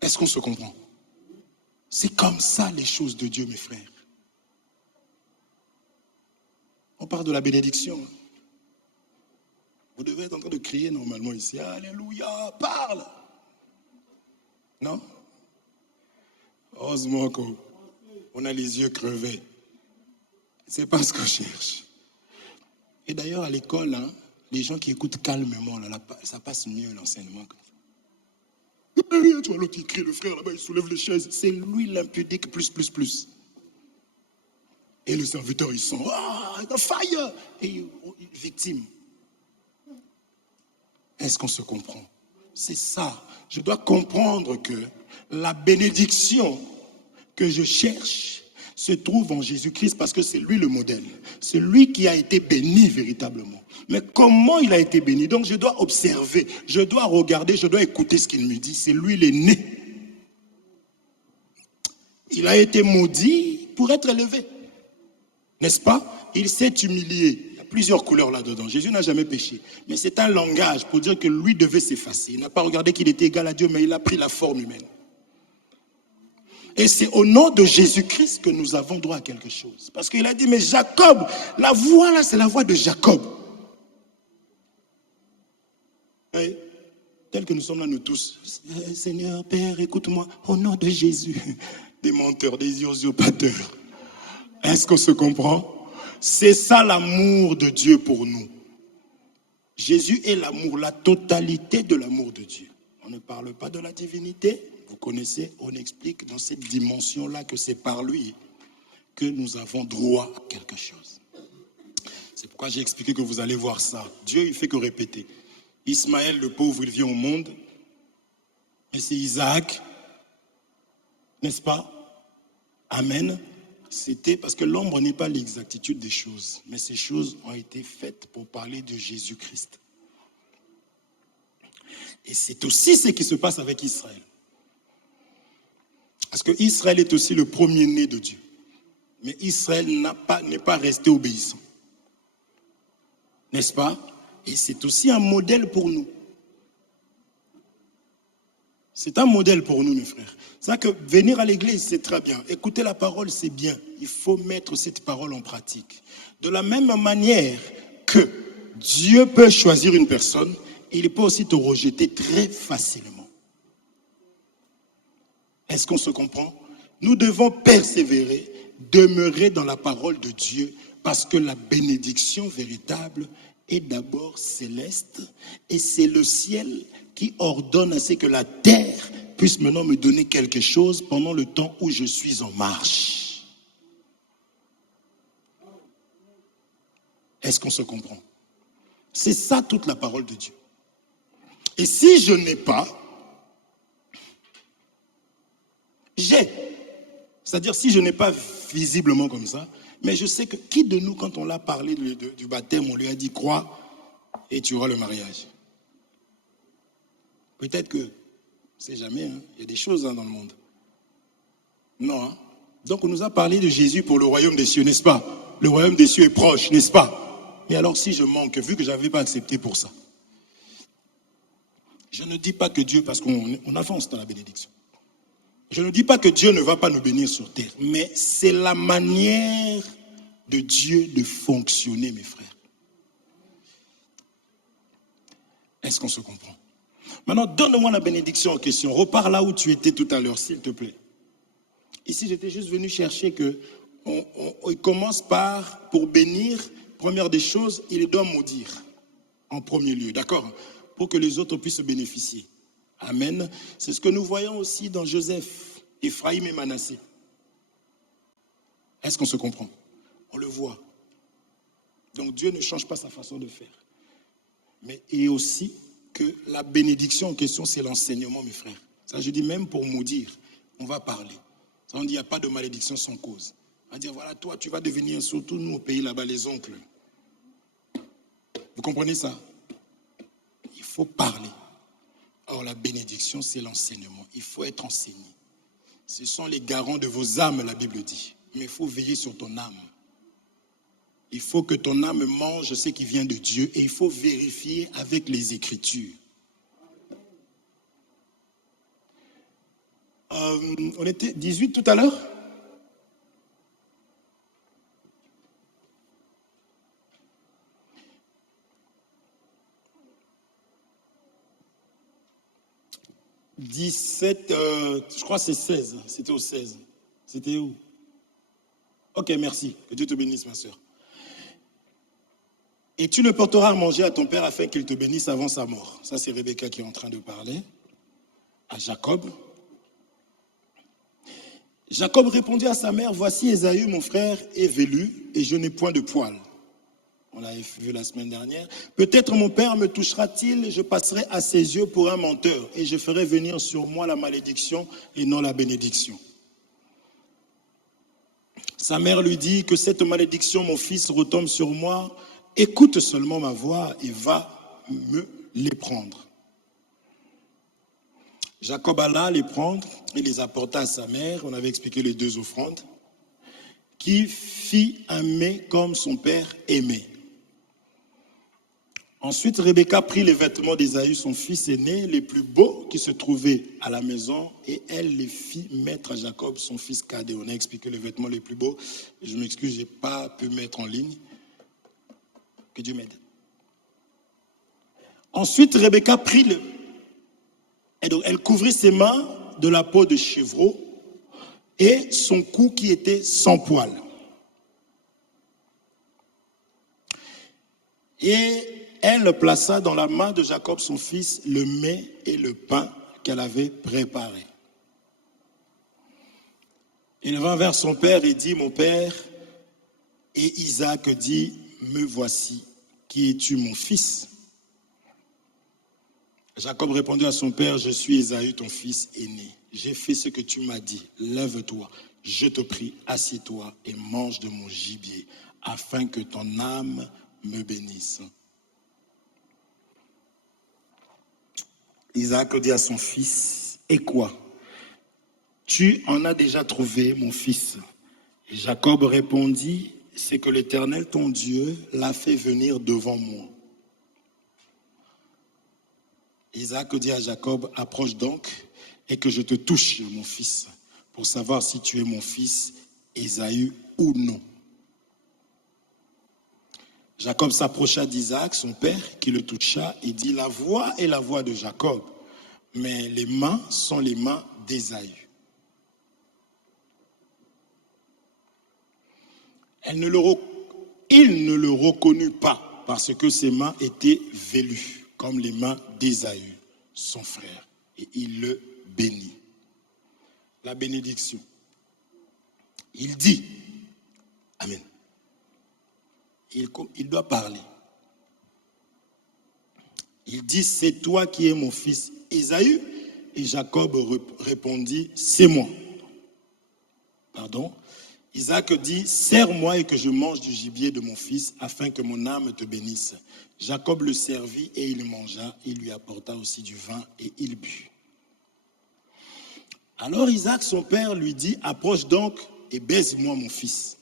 Est-ce qu'on se comprend? C'est comme ça les choses de Dieu, mes frères. On parle de la bénédiction. Vous devez être en train de crier normalement ici. Alléluia, parle. Non? Heureusement qu'on a les yeux crevés. C'est pas ce qu'on cherche. Et d'ailleurs, à l'école, hein, les gens qui écoutent calmement, là, ça passe mieux l'enseignement comme ça. Tu vois l'autre qui crie, le frère là-bas, il soulève les chaises. C'est lui l'impudique plus. Et le serviteur, il sent, the fire! Et victime. Est-ce qu'on se comprend? C'est ça. Je dois comprendre que la bénédiction que je cherche se trouve en Jésus-Christ parce que c'est lui le modèle. C'est lui qui a été béni véritablement. Mais comment il a été béni? Donc je dois observer, je dois regarder, je dois écouter ce qu'il me dit. C'est lui l'aîné. Il a été maudit pour être élevé. N'est-ce pas? Il s'est humilié. Il y a plusieurs couleurs là-dedans. Jésus n'a jamais péché. Mais c'est un langage pour dire que lui devait s'effacer. Il n'a pas regardé qu'il était égal à Dieu, mais il a pris la forme humaine. Et c'est au nom de Jésus-Christ que nous avons droit à quelque chose. Parce qu'il a dit, mais Jacob, la voix là, c'est la voix de Jacob. Et, tel que nous sommes là, nous tous. Seigneur, Père, écoute-moi, au nom de Jésus. Des menteurs, des usurpateurs. Est-ce qu'on se comprend? C'est ça l'amour de Dieu pour nous. Jésus est l'amour, la totalité de l'amour de Dieu. On ne parle pas de la divinité. Vous connaissez, on explique dans cette dimension-là que c'est par lui que nous avons droit à quelque chose. C'est pourquoi j'ai expliqué que vous allez voir ça. Dieu, il fait que répéter. Ismaël, le pauvre, il vient au monde. Et c'est Isaac, n'est-ce pas? Amen. C'était parce que l'ombre n'est pas l'exactitude des choses, mais ces choses ont été faites pour parler de Jésus-Christ. Et c'est aussi ce qui se passe avec Israël. Parce que Israël est aussi le premier-né de Dieu. Mais Israël n'est pas resté obéissant. N'est-ce pas? Et c'est aussi un modèle pour nous. C'est un modèle pour nous, mes frères. C'est que venir à l'église, c'est très bien. Écouter la parole, c'est bien. Il faut mettre cette parole en pratique. De la même manière que Dieu peut choisir une personne, il peut aussi te rejeter très facilement. Est-ce qu'on se comprend? Nous devons persévérer, demeurer dans la parole de Dieu, parce que la bénédiction véritable est d'abord céleste, et c'est le ciel qui ordonne à ce que la terre puisse maintenant me donner quelque chose pendant le temps où je suis en marche. Est-ce qu'on se comprend? C'est ça toute la parole de Dieu. Et si je n'ai pas, j'ai. C'est-à-dire si je n'ai pas visiblement comme ça, mais je sais que qui de nous, quand on l'a parlé du baptême, on lui a dit crois et tu auras le mariage. Peut-être que, c'est jamais, hein, il y a des choses dans le monde. Non. Hein? Donc on nous a parlé de Jésus pour le royaume des cieux, n'est-ce pas? Le royaume des cieux est proche, n'est-ce pas? Mais alors si je manque, vu que je n'avais pas accepté pour ça, je ne dis pas que Dieu, parce qu'on avance dans la bénédiction. Je ne dis pas que Dieu ne va pas nous bénir sur terre, mais c'est la manière de Dieu de fonctionner, mes frères. Est-ce qu'on se comprend? Maintenant, donne-moi la bénédiction en question. Repars là où tu étais tout à l'heure, s'il te plaît. Ici, j'étais juste venu chercher que il commence par, pour bénir, première des choses, il doit maudire en premier lieu, d'accord? Pour que les autres puissent bénéficier. Amen. C'est ce que nous voyons aussi dans Joseph, Ephraïm et Manassé. Est-ce qu'on se comprend? On le voit. Donc Dieu ne change pas sa façon de faire. Mais et aussi que la bénédiction en question, c'est l'enseignement, mes frères. Ça, je dis même pour maudire, on va parler. Ça, on dit, il n'y a pas de malédiction sans cause. On va dire, voilà, toi, tu vas devenir, surtout nous au pays là-bas, les oncles. Vous comprenez ça? Il faut parler. Or, la bénédiction, c'est l'enseignement. Il faut être enseigné. Ce sont les garants de vos âmes, la Bible dit. Mais il faut veiller sur ton âme. Il faut que ton âme mange ce qui vient de Dieu et il faut vérifier avec les Écritures. On était 18 tout à l'heure? « 17, je crois que c'est 16. C'était au 16. C'était où? Ok, merci. Que Dieu te bénisse, ma soeur. Et tu ne porteras à manger à ton père afin qu'il te bénisse avant sa mort. Ça, c'est Rebecca qui est en train de parler à Jacob. Jacob répondit à sa mère, voici Ésaü, mon frère, est velu et je n'ai point de poil. On l'avait vu la semaine dernière. Peut-être mon père me touchera-t-il, je passerai à ses yeux pour un menteur et je ferai venir sur moi la malédiction et non la bénédiction. Sa mère lui dit que cette malédiction, mon fils, retombe sur moi. Écoute seulement ma voix et va me les prendre. Jacob alla les prendre et les apporta à sa mère. On avait expliqué les deux offrandes. Qui fit un mets comme son père aimait. Ensuite, Rebecca prit les vêtements d'Ésaü, son fils aîné, les plus beaux qui se trouvaient à la maison, et elle les fit mettre à Jacob, son fils cadet. On a expliqué les vêtements les plus beaux. Je m'excuse, je n'ai pas pu mettre en ligne. Que Dieu m'aide. Ensuite, Rebecca prit et donc elle couvrit ses mains de la peau de chevreau et son cou qui était sans poil. Et elle plaça dans la main de Jacob son fils le mets et le pain qu'elle avait préparé. Il vint vers son père et dit, mon père, et Isaac dit, me voici, qui es-tu mon fils? Jacob répondit à son père, je suis Ésaü, ton fils aîné. J'ai fait ce que tu m'as dit, lève-toi, je te prie, assieds-toi et mange de mon gibier, afin que ton âme me bénisse. Isaac dit à son fils, et quoi? Tu en as déjà trouvé, mon fils. Et Jacob répondit, c'est que l'Éternel, ton Dieu, l'a fait venir devant moi. Isaac dit à Jacob, approche donc et que je te touche, mon fils, pour savoir si tu es mon fils Ésaü ou non. Jacob s'approcha d'Isaac, son père, qui le toucha et dit, la voix est la voix de Jacob, mais les mains sont les mains d'Ésaü. Il ne le reconnut pas parce que ses mains étaient vélues, comme les mains d'Ésaü, son frère, et il le bénit. La bénédiction. Il dit, Amen. Il doit parler. Il dit, c'est toi qui es mon fils Ésaü? Et Jacob répondit, c'est moi. Pardon. Isaac dit, serre-moi et que je mange du gibier de mon fils, afin que mon âme te bénisse. Jacob le servit et il mangea, il lui apporta aussi du vin et il but. Alors Isaac, son père, lui dit, approche donc et baise-moi mon fils.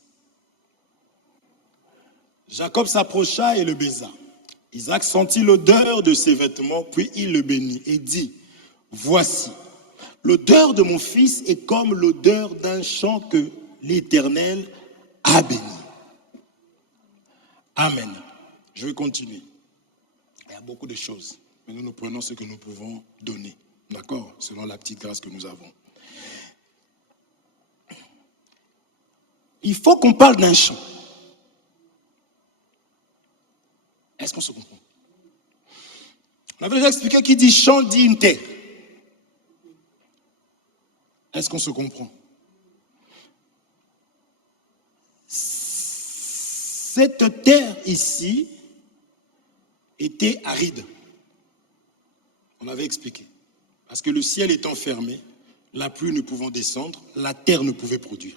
Jacob s'approcha et le baisa. Isaac sentit l'odeur de ses vêtements, puis il le bénit et dit, voici, l'odeur de mon fils est comme l'odeur d'un champ que l'Éternel a béni. Amen. Je vais continuer. Il y a beaucoup de choses, mais nous prenons ce que nous pouvons donner. D'accord? Selon la petite grâce que nous avons. Il faut qu'on parle d'un champ. Est-ce qu'on se comprend? On avait déjà expliqué qui dit champ dit une terre. Est-ce qu'on se comprend? Cette terre ici était aride. On avait expliqué. Parce que le ciel étant fermé, la pluie ne pouvant descendre, la terre ne pouvait produire.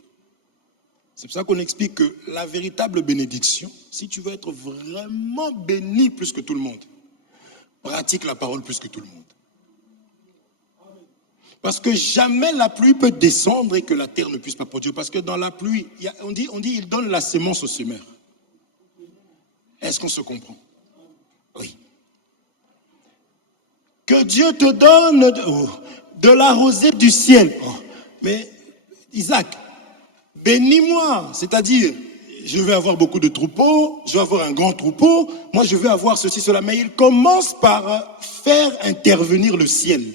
C'est pour ça qu'on explique que la véritable bénédiction, si tu veux être vraiment béni plus que tout le monde, pratique la parole plus que tout le monde. Parce que jamais la pluie peut descendre et que la terre ne puisse pas produire. Parce que dans la pluie, on dit il donne la sémence au semeur. Est-ce qu'on se comprend? Oui. Que Dieu te donne de la rosée du ciel. Oh, mais Isaac, bénis-moi. C'est-à-dire, je vais avoir beaucoup de troupeaux, je vais avoir un grand troupeau, moi je vais avoir ceci, cela. Mais il commence par faire intervenir le ciel.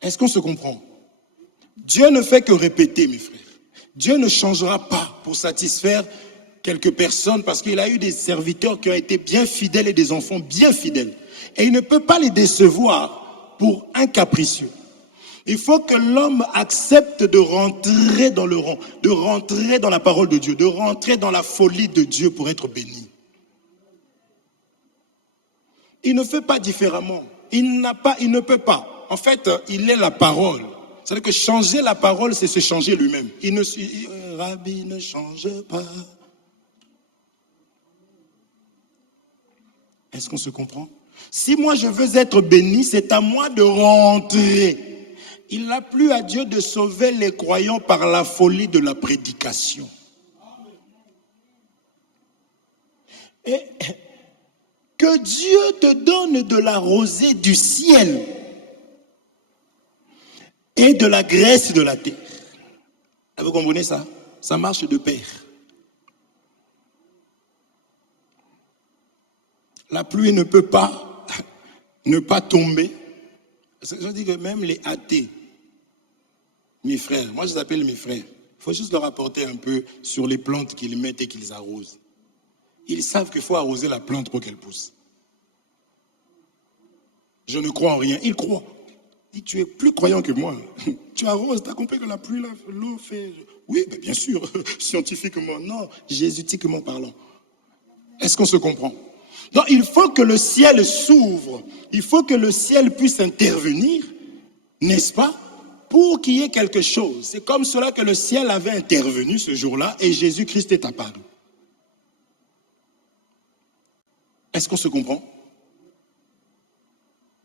Est-ce qu'on se comprend? Dieu ne fait que répéter, mes frères. Dieu ne changera pas pour satisfaire quelques personnes parce qu'il a eu des serviteurs qui ont été bien fidèles et des enfants bien fidèles. Et il ne peut pas les décevoir pour un capricieux. Il faut que l'homme accepte de rentrer dans le rang, de rentrer dans la parole de Dieu, de rentrer dans la folie de Dieu pour être béni. Il ne fait pas différemment. Il ne peut pas. En fait, il est la parole. C'est-à-dire que changer la parole, c'est se changer lui-même. Rabbi ne change pas. Est-ce qu'on se comprend? Si moi je veux être béni, c'est à moi de rentrer. Il n'a plus à Dieu de sauver les croyants par la folie de la prédication. Et que Dieu te donne de la rosée du ciel et de la graisse de la terre. Vous comprenez ça? Ça marche de pair. La pluie ne peut pas ne pas tomber. Je dis que même les athées, mes frères, moi je les appelle mes frères, il faut juste leur apporter un peu sur les plantes qu'ils mettent et qu'ils arrosent. Ils savent qu'il faut arroser la plante pour qu'elle pousse. Je ne crois en rien. Ils croient. Dis, tu es plus croyant que moi. Tu arroses, tu as compris que la pluie, l'eau fait... Oui, bien sûr, scientifiquement, non, jésuitiquement parlant. Est-ce qu'on se comprend? Donc, il faut que le ciel s'ouvre. Il faut que le ciel puisse intervenir, n'est-ce pas? Pour qu'il y ait quelque chose. C'est comme cela que le ciel avait intervenu ce jour-là et Jésus-Christ est apparu. Est-ce qu'on se comprend?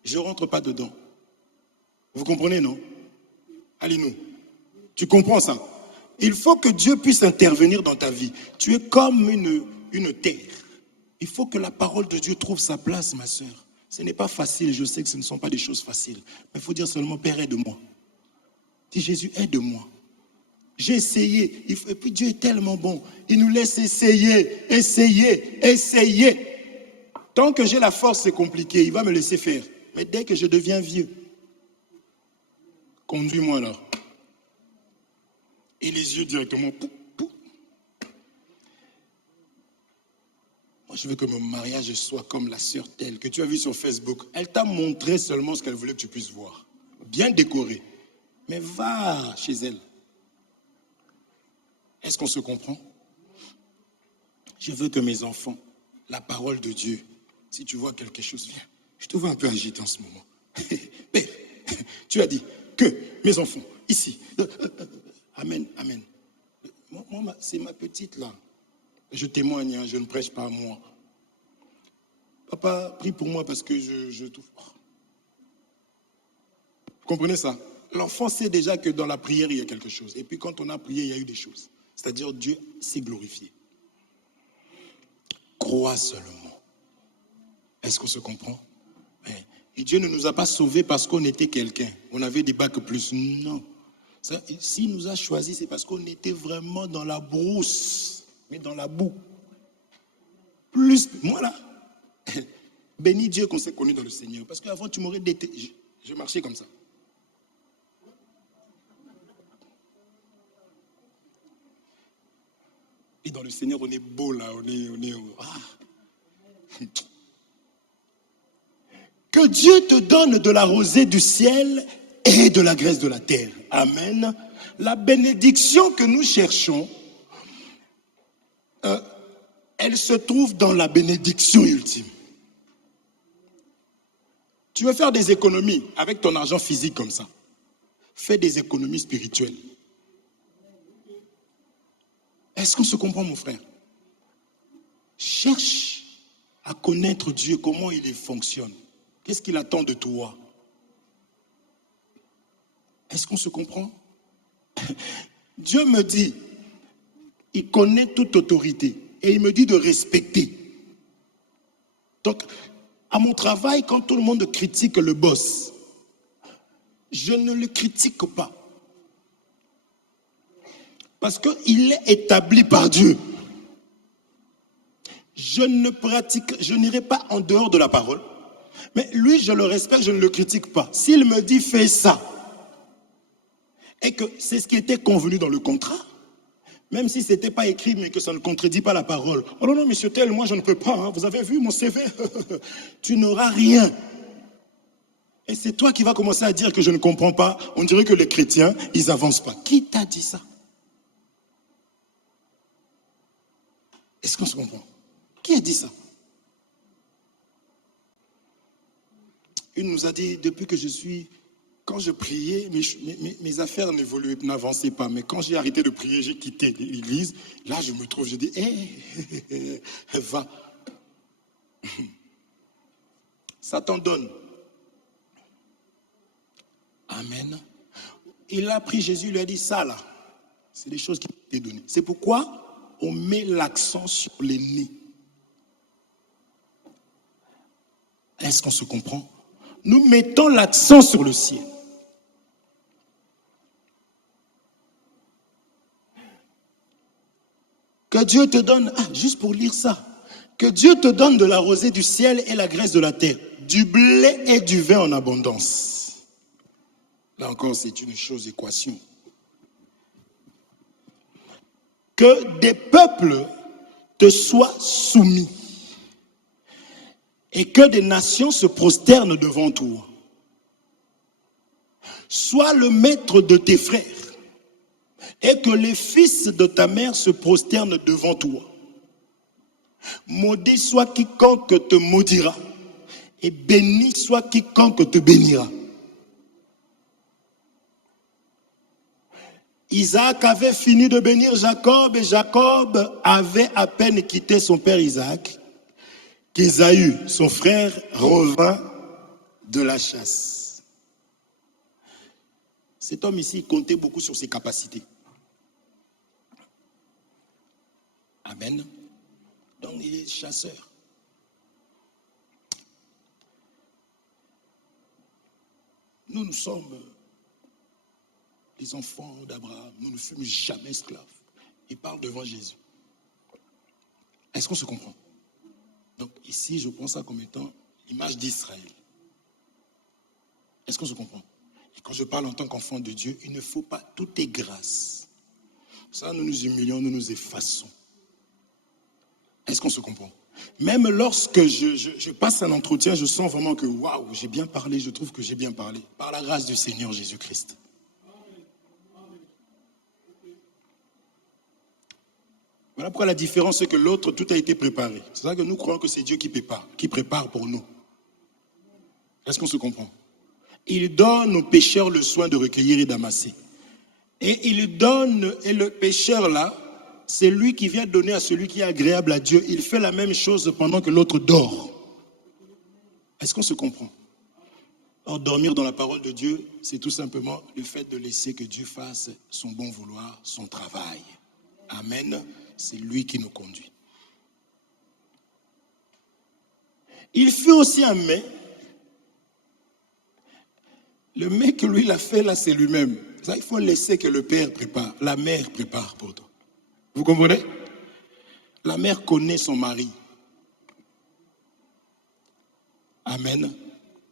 Je ne rentre pas dedans. Vous comprenez, non? Allez-nous. Tu comprends ça? Il faut que Dieu puisse intervenir dans ta vie. Tu es comme une terre. Il faut que la parole de Dieu trouve sa place, ma sœur. Ce n'est pas facile, je sais que ce ne sont pas des choses faciles. Mais il faut dire seulement, Père, aide-moi. Dis, Jésus, aide-moi. J'ai essayé. Et puis Dieu est tellement bon. Il nous laisse essayer. Tant que j'ai la force, c'est compliqué. Il va me laisser faire. Mais dès que je deviens vieux, conduis-moi là. Et les yeux directement. Moi, je veux que mon mariage soit comme la sœur telle que tu as vue sur Facebook. Elle t'a montré seulement ce qu'elle voulait que tu puisses voir. Bien décoré. Mais va chez elle. Est-ce qu'on se comprend? Je veux que mes enfants, la parole de Dieu, si tu vois quelque chose, viens. Je te vois un peu agité en ce moment. Père, tu as dit que mes enfants, ici, amen, amen. Moi, c'est ma petite là. Je témoigne, hein, je ne prêche pas à moi. Papa, prie pour moi parce que je trouve... Vous comprenez ça? L'enfant sait déjà que dans la prière, il y a quelque chose. Et puis quand on a prié, il y a eu des choses. C'est-à-dire Dieu s'est glorifié. Crois seulement. Est-ce qu'on se comprend? Et Dieu ne nous a pas sauvés parce qu'on était quelqu'un. On avait des bacs plus. Non. S'il nous a choisis, c'est parce qu'on était vraiment dans la brousse, mais dans la boue. Plus, moi là, bénis Dieu qu'on s'est connu dans le Seigneur. Parce qu'avant, tu m'aurais détesté. Je marchais comme ça. Et dans le Seigneur, on est beau là, on est ah. Que Dieu te donne de la rosée du ciel et de la graisse de la terre. Amen. La bénédiction que nous cherchons, elle se trouve dans la bénédiction ultime. Tu veux faire des économies avec ton argent physique comme ça. Fais des économies spirituelles. Est-ce qu'on se comprend, mon frère? Cherche à connaître Dieu, comment il fonctionne. Qu'est-ce qu'il attend de toi? Est-ce qu'on se comprend? Dieu me dit, il connaît toute autorité et il me dit de respecter. Donc, à mon travail, quand tout le monde critique le boss, je ne le critique pas. Parce qu'il est établi par Dieu. Je n'irai pas en dehors de la parole. Mais lui, je le respecte, je ne le critique pas. S'il me dit fais ça, et que c'est ce qui était convenu dans le contrat, même si ce n'était pas écrit, mais que ça ne contredit pas la parole. Oh non, non, monsieur tel, moi je ne peux pas. Hein. Vous avez vu mon CV? Tu n'auras rien. Et c'est toi qui vas commencer à dire que je ne comprends pas. On dirait que les chrétiens, ils n'avancent pas. Qui t'a dit ça? Est-ce qu'on se comprend? Qui a dit ça? Une nous a dit, depuis que je suis... Quand je priais, mes affaires n'avançaient pas. Mais quand j'ai arrêté de prier, j'ai quitté l'église. Là, je me trouve, je dis, hé, va. Ça t'en donne. Amen. Il a pris Jésus, il lui a dit, ça là, c'est des choses qui t'ont été données. C'est pourquoi on met l'accent sur les nez. Est-ce qu'on se comprend? Nous mettons l'accent sur le ciel. Que Dieu te donne, juste pour lire ça, que Dieu te donne de la rosée du ciel et la graisse de la terre, du blé et du vin en abondance. Là encore, c'est une chose équation. Que des peuples te soit soumis et que des nations se prosternent devant toi. Sois le maître de tes frères et que les fils de ta mère se prosternent devant toi. Maudit soit quiconque te maudira et béni soit quiconque te bénira. Isaac avait fini de bénir Jacob et Jacob avait à peine quitté son père Isaac qu'Ésaü, son frère, revint de la chasse. Cet homme ici comptait beaucoup sur ses capacités. Amen. Donc il est chasseur. Nous sommes les enfants d'Abraham. Nous ne fûmes jamais esclaves. Il parle devant Jésus. Est-ce qu'on se comprend? Donc ici, je prends ça comme étant l'image d'Israël. Est-ce qu'on se comprend? Et quand je parle en tant qu'enfant de Dieu, il ne faut pas, tout est grâce. Ça, nous nous humilions, nous nous effaçons. Est-ce qu'on se comprend? Même lorsque je passe un entretien, je sens vraiment que waouh, j'ai bien parlé, je trouve que j'ai bien parlé. Par la grâce du Seigneur Jésus-Christ. Voilà pourquoi la différence, c'est que l'autre, tout a été préparé. C'est ça que nous croyons que c'est Dieu qui prépare pour nous. Est-ce qu'on se comprend? Il donne aux pécheurs le soin de recueillir et d'amasser. Et il donne, et le pécheur là, c'est lui qui vient donner à celui qui est agréable à Dieu. Il fait la même chose pendant que l'autre dort. Est-ce qu'on se comprend? Or, dormir dans la parole de Dieu, c'est tout simplement le fait de laisser que Dieu fasse son bon vouloir, son travail. Amen. C'est lui qui nous conduit. Il fut aussi un mets. Le mets que lui l'a fait là, c'est lui-même. Ça, il faut laisser que le père prépare, la mère prépare pour toi. Vous comprenez? La mère connaît son mari. Amen.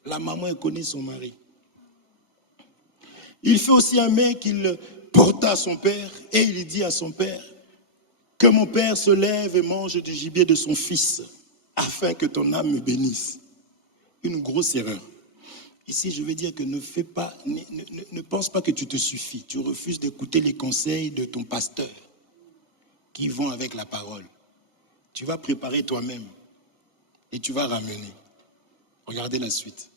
La maman, elle connaît son mari. Il fait aussi un mets qu'il porta à son père et il dit à son père que mon père se lève et mange du gibier de son fils afin que ton âme me bénisse. Une grosse erreur. Ici, je veux dire que ne pense pas que tu te suffis. Tu refuses d'écouter les conseils de ton pasteur qui vont avec la parole. Tu vas préparer toi-même et tu vas ramener. Regardez la suite.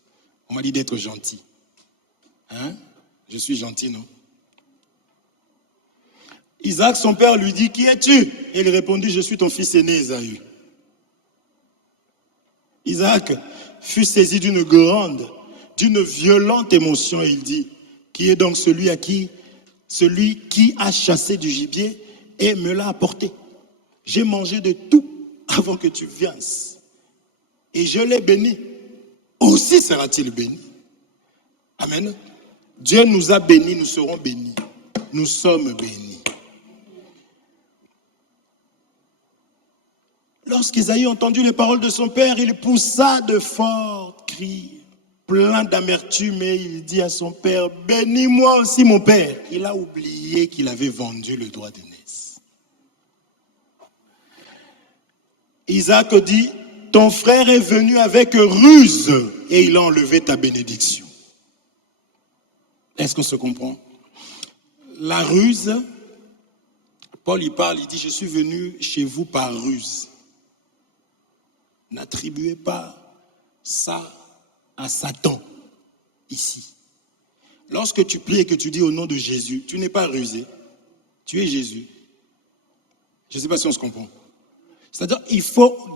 On m'a dit d'être gentil. Hein? Je suis gentil, non? Isaac, son père, lui dit, qui es-tu? Et il répondit, je suis ton fils aîné, Ésaü. Isaac fut saisi d'une violente émotion et il dit, qui est donc celui qui a chassé du gibier et me l'a apporté? J'ai mangé de tout avant que tu viennes et je l'ai béni. Aussi sera-t-il béni. Amen. Dieu nous a bénis, nous serons bénis. Nous sommes bénis. Lorsqu'Ésaü a entendu les paroles de son père, il poussa de forts cris, plein d'amertume, et il dit à son père, bénis-moi aussi mon père. Il a oublié qu'il avait vendu le droit d'aînesse. Isaac dit, ton frère est venu avec ruse et il a enlevé ta bénédiction. Est-ce qu'on se comprend? La ruse, Paul y parle, il dit, je suis venu chez vous par ruse. N'attribuez pas ça à Satan, ici. Lorsque tu pries et que tu dis au nom de Jésus, tu n'es pas rusé, tu es Jésus. Je ne sais pas si on se comprend. C'est-à-dire,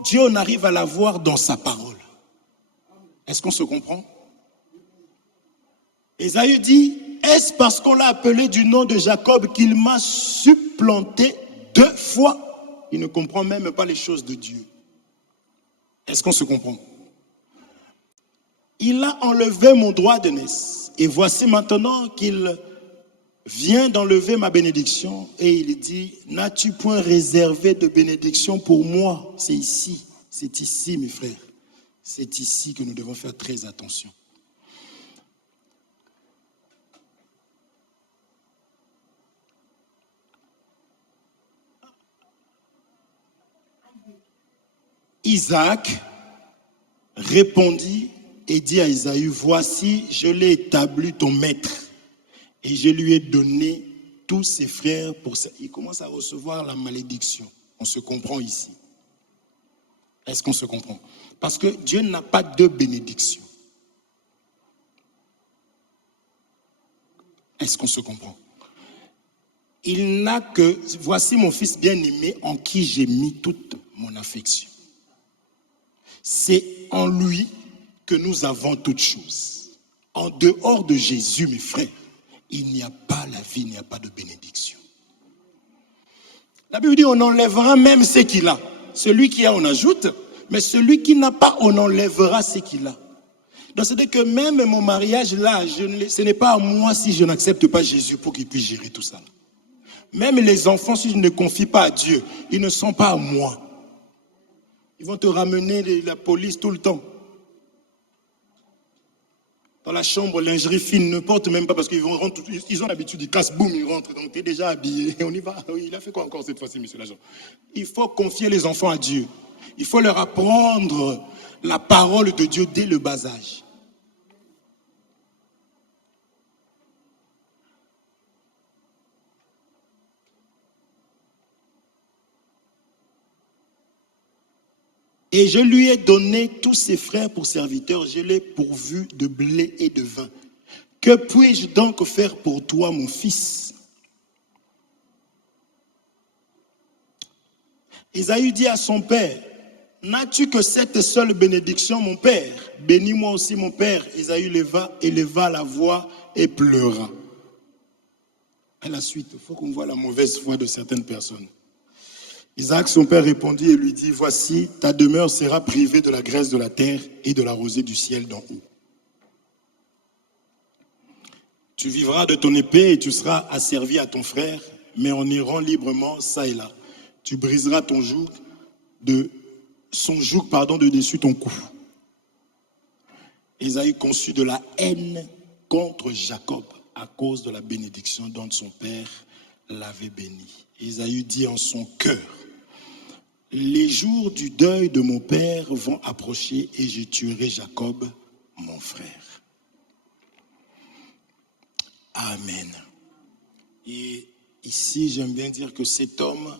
Dieu, on arrive à l'avoir dans sa parole. Est-ce qu'on se comprend? Ésaü dit, est-ce parce qu'on l'a appelé du nom de Jacob qu'il m'a supplanté 2 fois? Il ne comprend même pas les choses de Dieu. Est-ce qu'on se comprend? Il a enlevé mon droit d'aînesse. Et voici maintenant qu'il vient d'enlever ma bénédiction. Et il dit, n'as-tu point réservé de bénédiction pour moi? C'est ici, mes frères. C'est ici que nous devons faire très attention. Isaac répondit et dit à Isaïe, voici, je l'ai établi ton maître et je lui ai donné tous ses frères pour ça. Il commence à recevoir la malédiction. On se comprend ici. Est-ce qu'on se comprend? Parce que Dieu n'a pas de bénédiction. Est-ce qu'on se comprend? Il n'a que, voici mon fils bien-aimé en qui j'ai mis toute mon affection. C'est en lui que nous avons toutes choses. En dehors de Jésus, mes frères, il n'y a pas la vie, il n'y a pas de bénédiction. La Bible dit on enlèvera même ce qu'il a. Celui qui a, on ajoute, mais celui qui n'a pas, on enlèvera ce qu'il a. Donc c'est-à-dire que même mon mariage là, ce n'est pas à moi si je n'accepte pas Jésus pour qu'il puisse gérer tout ça. Même les enfants, si je ne confie pas à Dieu, ils ne sont pas à moi. Ils vont te ramener la police tout le temps. Dans la chambre, lingerie fine, ne porte même pas parce qu'ils vont rentrer, ils ont l'habitude, ils cassent, boum, ils rentrent. Donc tu es déjà habillé, on y va. Oui, il a fait quoi encore cette fois-ci, monsieur l'agent? Il faut confier les enfants à Dieu. Il faut leur apprendre la parole de Dieu dès le bas âge. Et je lui ai donné tous ses frères pour serviteurs, je l'ai pourvu de blé et de vin. Que puis-je donc faire pour toi, mon fils? Isaïe dit à son père, n'as-tu que cette seule bénédiction, mon père? Bénis-moi aussi, mon père. Isaïe éleva la voix et pleura. À la suite, il faut qu'on voit la mauvaise foi de certaines personnes. Isaac, son père, répondit et lui dit, voici, ta demeure sera privée de la graisse de la terre et de la rosée du ciel d'en haut. Tu vivras de ton épée et tu seras asservi à ton frère, mais en errant librement, ça et là. Tu briseras son joug de dessus ton cou. Ésaü conçut de la haine contre Jacob à cause de la bénédiction dont son père l'avait béni. Ésaü dit en son cœur, les jours du deuil de mon père vont approcher et je tuerai Jacob, mon frère. Amen. Et ici, j'aime bien dire que cet homme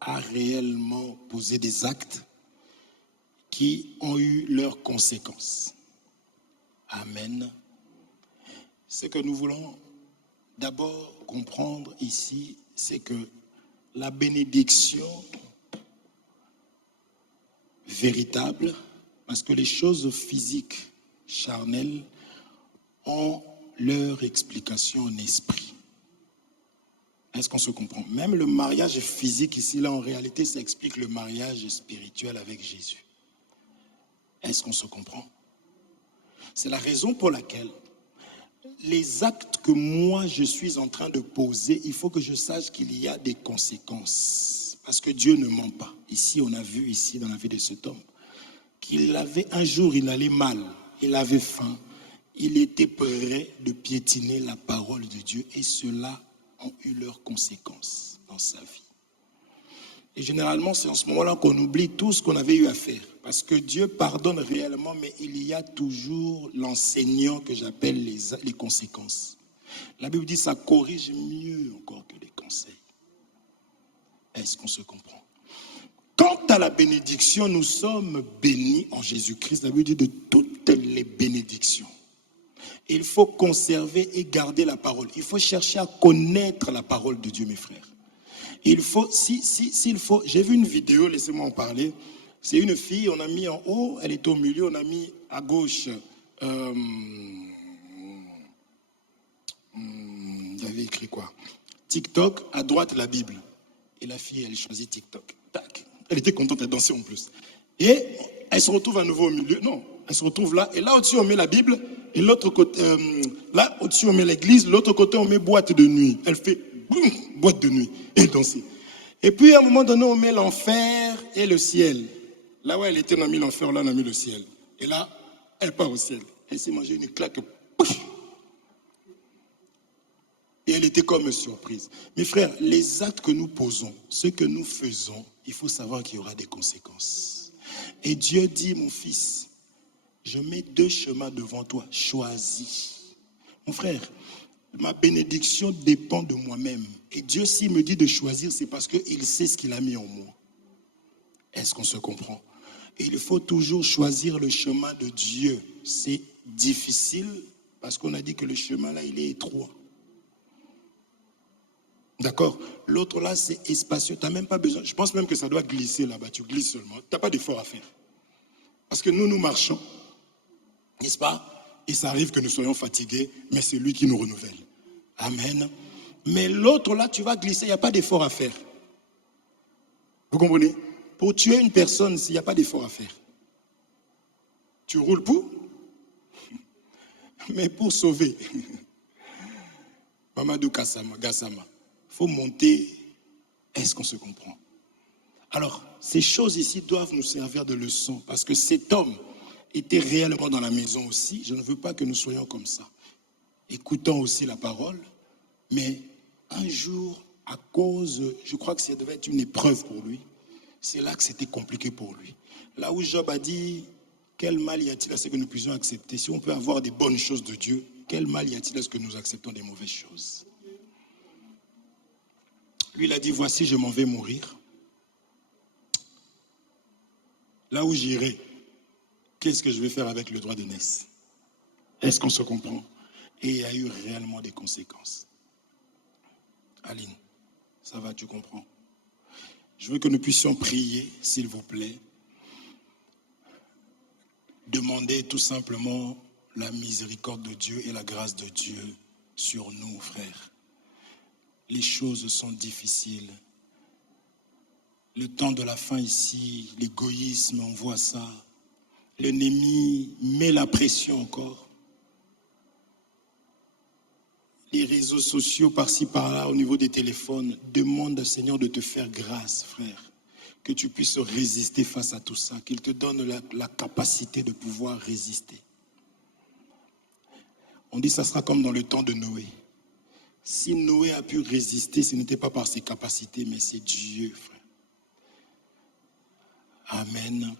a réellement posé des actes qui ont eu leurs conséquences. Amen. Ce que nous voulons d'abord comprendre ici, c'est que la bénédiction véritable, parce que les choses physiques, charnelles, ont leur explication en esprit. Est-ce qu'on se comprend? Même le mariage physique ici, là, en réalité, ça explique le mariage spirituel avec Jésus. Est-ce qu'on se comprend? C'est la raison pour laquelle les actes que moi je suis en train de poser, il faut que je sache qu'il y a des conséquences. Parce que Dieu ne ment pas. Ici, on a vu ici dans la vie de cet homme qu'il avait un jour, il allait mal, il avait faim, il était prêt de piétiner la parole de Dieu et cela ont eu leurs conséquences dans sa vie. Et généralement, c'est en ce moment-là qu'on oublie tout ce qu'on avait eu à faire. Parce que Dieu pardonne réellement, mais il y a toujours l'enseignant que j'appelle les conséquences. La Bible dit que ça corrige mieux encore que les conseils. Est-ce qu'on se comprend? Quant à la bénédiction, nous sommes bénis en Jésus-Christ. La Bible dit de toutes les bénédictions. Il faut conserver et garder la parole. Il faut chercher à connaître la parole de Dieu, mes frères. Il faut, s'il faut, j'ai vu une vidéo, laissez-moi en parler. C'est une fille, on a mis en haut, elle est au milieu, on a mis à gauche, il y avait écrit quoi? TikTok, à droite la Bible. Et la fille, elle choisit TikTok. Tac. Elle était contente, elle dansait en plus. Et elle se retrouve à nouveau au milieu. Non, elle se retrouve là. Et là au-dessus, on met la Bible. Et l'autre côté, là au-dessus, on met l'église. L'autre côté, on met boîte de nuit. Elle fait boum, boîte de nuit. Et elle dansait. Et puis, à un moment donné, on met l'enfer et le ciel. Là où elle était, on a mis l'enfer, là, on a mis le ciel. Et là, elle part au ciel. Elle s'est mangée une claque. Et elle était comme surprise. Mes frères, les actes que nous posons, ce que nous faisons, il faut savoir qu'il y aura des conséquences. Et Dieu dit, mon fils, je mets 2 chemins devant toi, choisis. Mon frère, ma bénédiction dépend de moi-même. Et Dieu, s'il me dit de choisir, c'est parce qu'il sait ce qu'il a mis en moi. Est-ce qu'on se comprend? Et il faut toujours choisir le chemin de Dieu. C'est difficile parce qu'on a dit que le chemin là, il est étroit. D'accord? L'autre là, c'est espacieux. Tu n'as même pas besoin. Je pense même que ça doit glisser là-bas. Tu glisses seulement. Tu n'as pas d'effort à faire. Parce que nous marchons. N'est-ce pas? Et ça arrive que nous soyons fatigués, mais c'est lui qui nous renouvelle. Amen. Mais l'autre là, tu vas glisser, il n'y a pas d'effort à faire. Vous comprenez? Pour tuer une personne, il n'y a pas d'effort à faire. Tu roules pour? Mais pour sauver. Mamadou Gassama, il faut monter. Est-ce qu'on se comprend? Alors, ces choses ici doivent nous servir de leçon, parce que cet homme était réellement dans la maison aussi. Je ne veux pas que nous soyons comme ça. Écoutons aussi la parole, mais un jour, à cause, je crois que ça devait être une épreuve pour lui, c'est là que c'était compliqué pour lui. Là où Job a dit, quel mal y a-t-il à ce que nous puissions accepter? Si on peut avoir des bonnes choses de Dieu, quel mal y a-t-il à ce que nous acceptons des mauvaises choses? Lui, il a dit, voici, je m'en vais mourir. Là où j'irai, qu'est-ce que je vais faire avec le droit d'aînesse? Est-ce qu'on se comprend? Et il y a eu réellement des conséquences. Aline, ça va, tu comprends? Je veux que nous puissions prier, s'il vous plaît. Demander tout simplement la miséricorde de Dieu et la grâce de Dieu sur nous, frères. Les choses sont difficiles. Le temps de la fin ici, l'égoïsme, on voit ça. L'ennemi met la pression encore. Les réseaux sociaux par-ci par-là au niveau des téléphones demandent au Seigneur de te faire grâce, frère. Que tu puisses résister face à tout ça, qu'il te donne la capacité de pouvoir résister. On dit que ça sera comme dans le temps de Noé. Si Noé a pu résister, ce n'était pas par ses capacités, mais c'est Dieu, frère. Amen.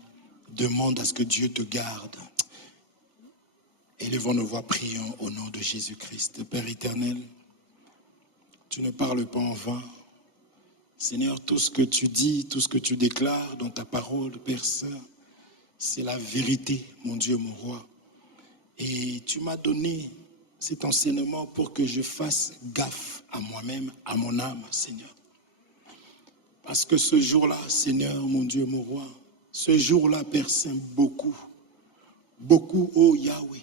Demande à ce que Dieu te garde. Élevons nos voix, prions au nom de Jésus-Christ. Père éternel, tu ne parles pas en vain. Seigneur, tout ce que tu dis, tout ce que tu déclares dans ta parole, Père Saint, c'est la vérité, mon Dieu, mon roi. Et tu m'as donné cet enseignement pour que je fasse gaffe à moi-même, à mon âme, Seigneur. Parce que ce jour-là, Seigneur, mon Dieu, mon roi, ce jour-là, Père Saint, beaucoup, oh Yahweh,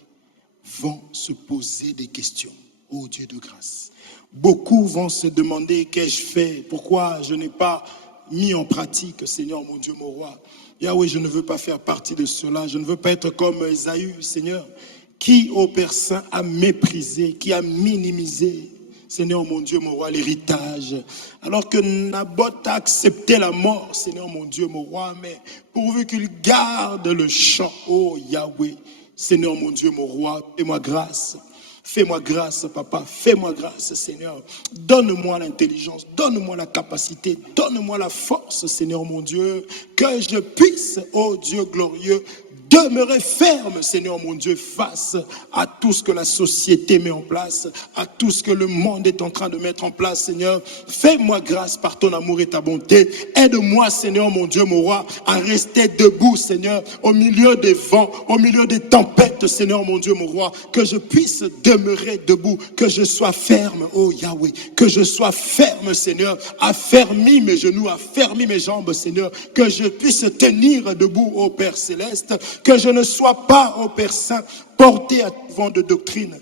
vont se poser des questions, oh Dieu de grâce. Beaucoup vont se demander qu'ai-je fait, pourquoi je n'ai pas mis en pratique, Seigneur, mon Dieu, mon roi. Yahweh, je ne veux pas faire partie de cela, je ne veux pas être comme Ésaü, Seigneur, qui, ô Père Saint, a méprisé, qui a minimisé, Seigneur, mon Dieu, mon roi, l'héritage. Alors que Naboth a accepté la mort, Seigneur, mon Dieu, mon roi, mais pourvu qu'il garde le champ, ô Yahweh, Seigneur, mon Dieu, mon roi, fais-moi grâce. Fais-moi grâce, papa. Fais-moi grâce, Seigneur. Donne-moi l'intelligence, donne-moi la capacité, donne-moi la force, Seigneur, mon Dieu, que je puisse, ô Dieu glorieux, demeurer ferme, Seigneur mon Dieu, face à tout ce que la société met en place, à tout ce que le monde est en train de mettre en place, Seigneur. Fais-moi grâce par ton amour et ta bonté. Aide-moi, Seigneur mon Dieu, mon roi, à rester debout, Seigneur, au milieu des vents, au milieu des tempêtes, Seigneur mon Dieu, mon roi, que je puisse demeurer debout, que je sois ferme, oh Yahweh, que je sois ferme, Seigneur, affermis mes genoux, affermis mes jambes, Seigneur, que je puisse tenir debout, oh Père Céleste, que je ne sois pas, ô Père Saint, porté à tout vent de doctrine.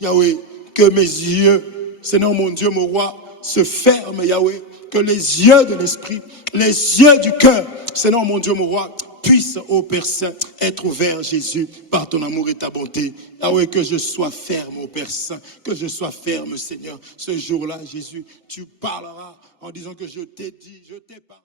Yahweh, que mes yeux, Seigneur mon Dieu, mon roi, se ferment, Yahweh, que les yeux de l'esprit, les yeux du cœur, Seigneur mon Dieu, mon roi, puissent, ô Père Saint, être ouverts, Jésus, par ton amour et ta bonté. Yahweh, que je sois ferme, ô Père Saint, que je sois ferme, Seigneur. Ce jour-là, Jésus, tu parleras en disant que je t'ai dit, je t'ai parlé.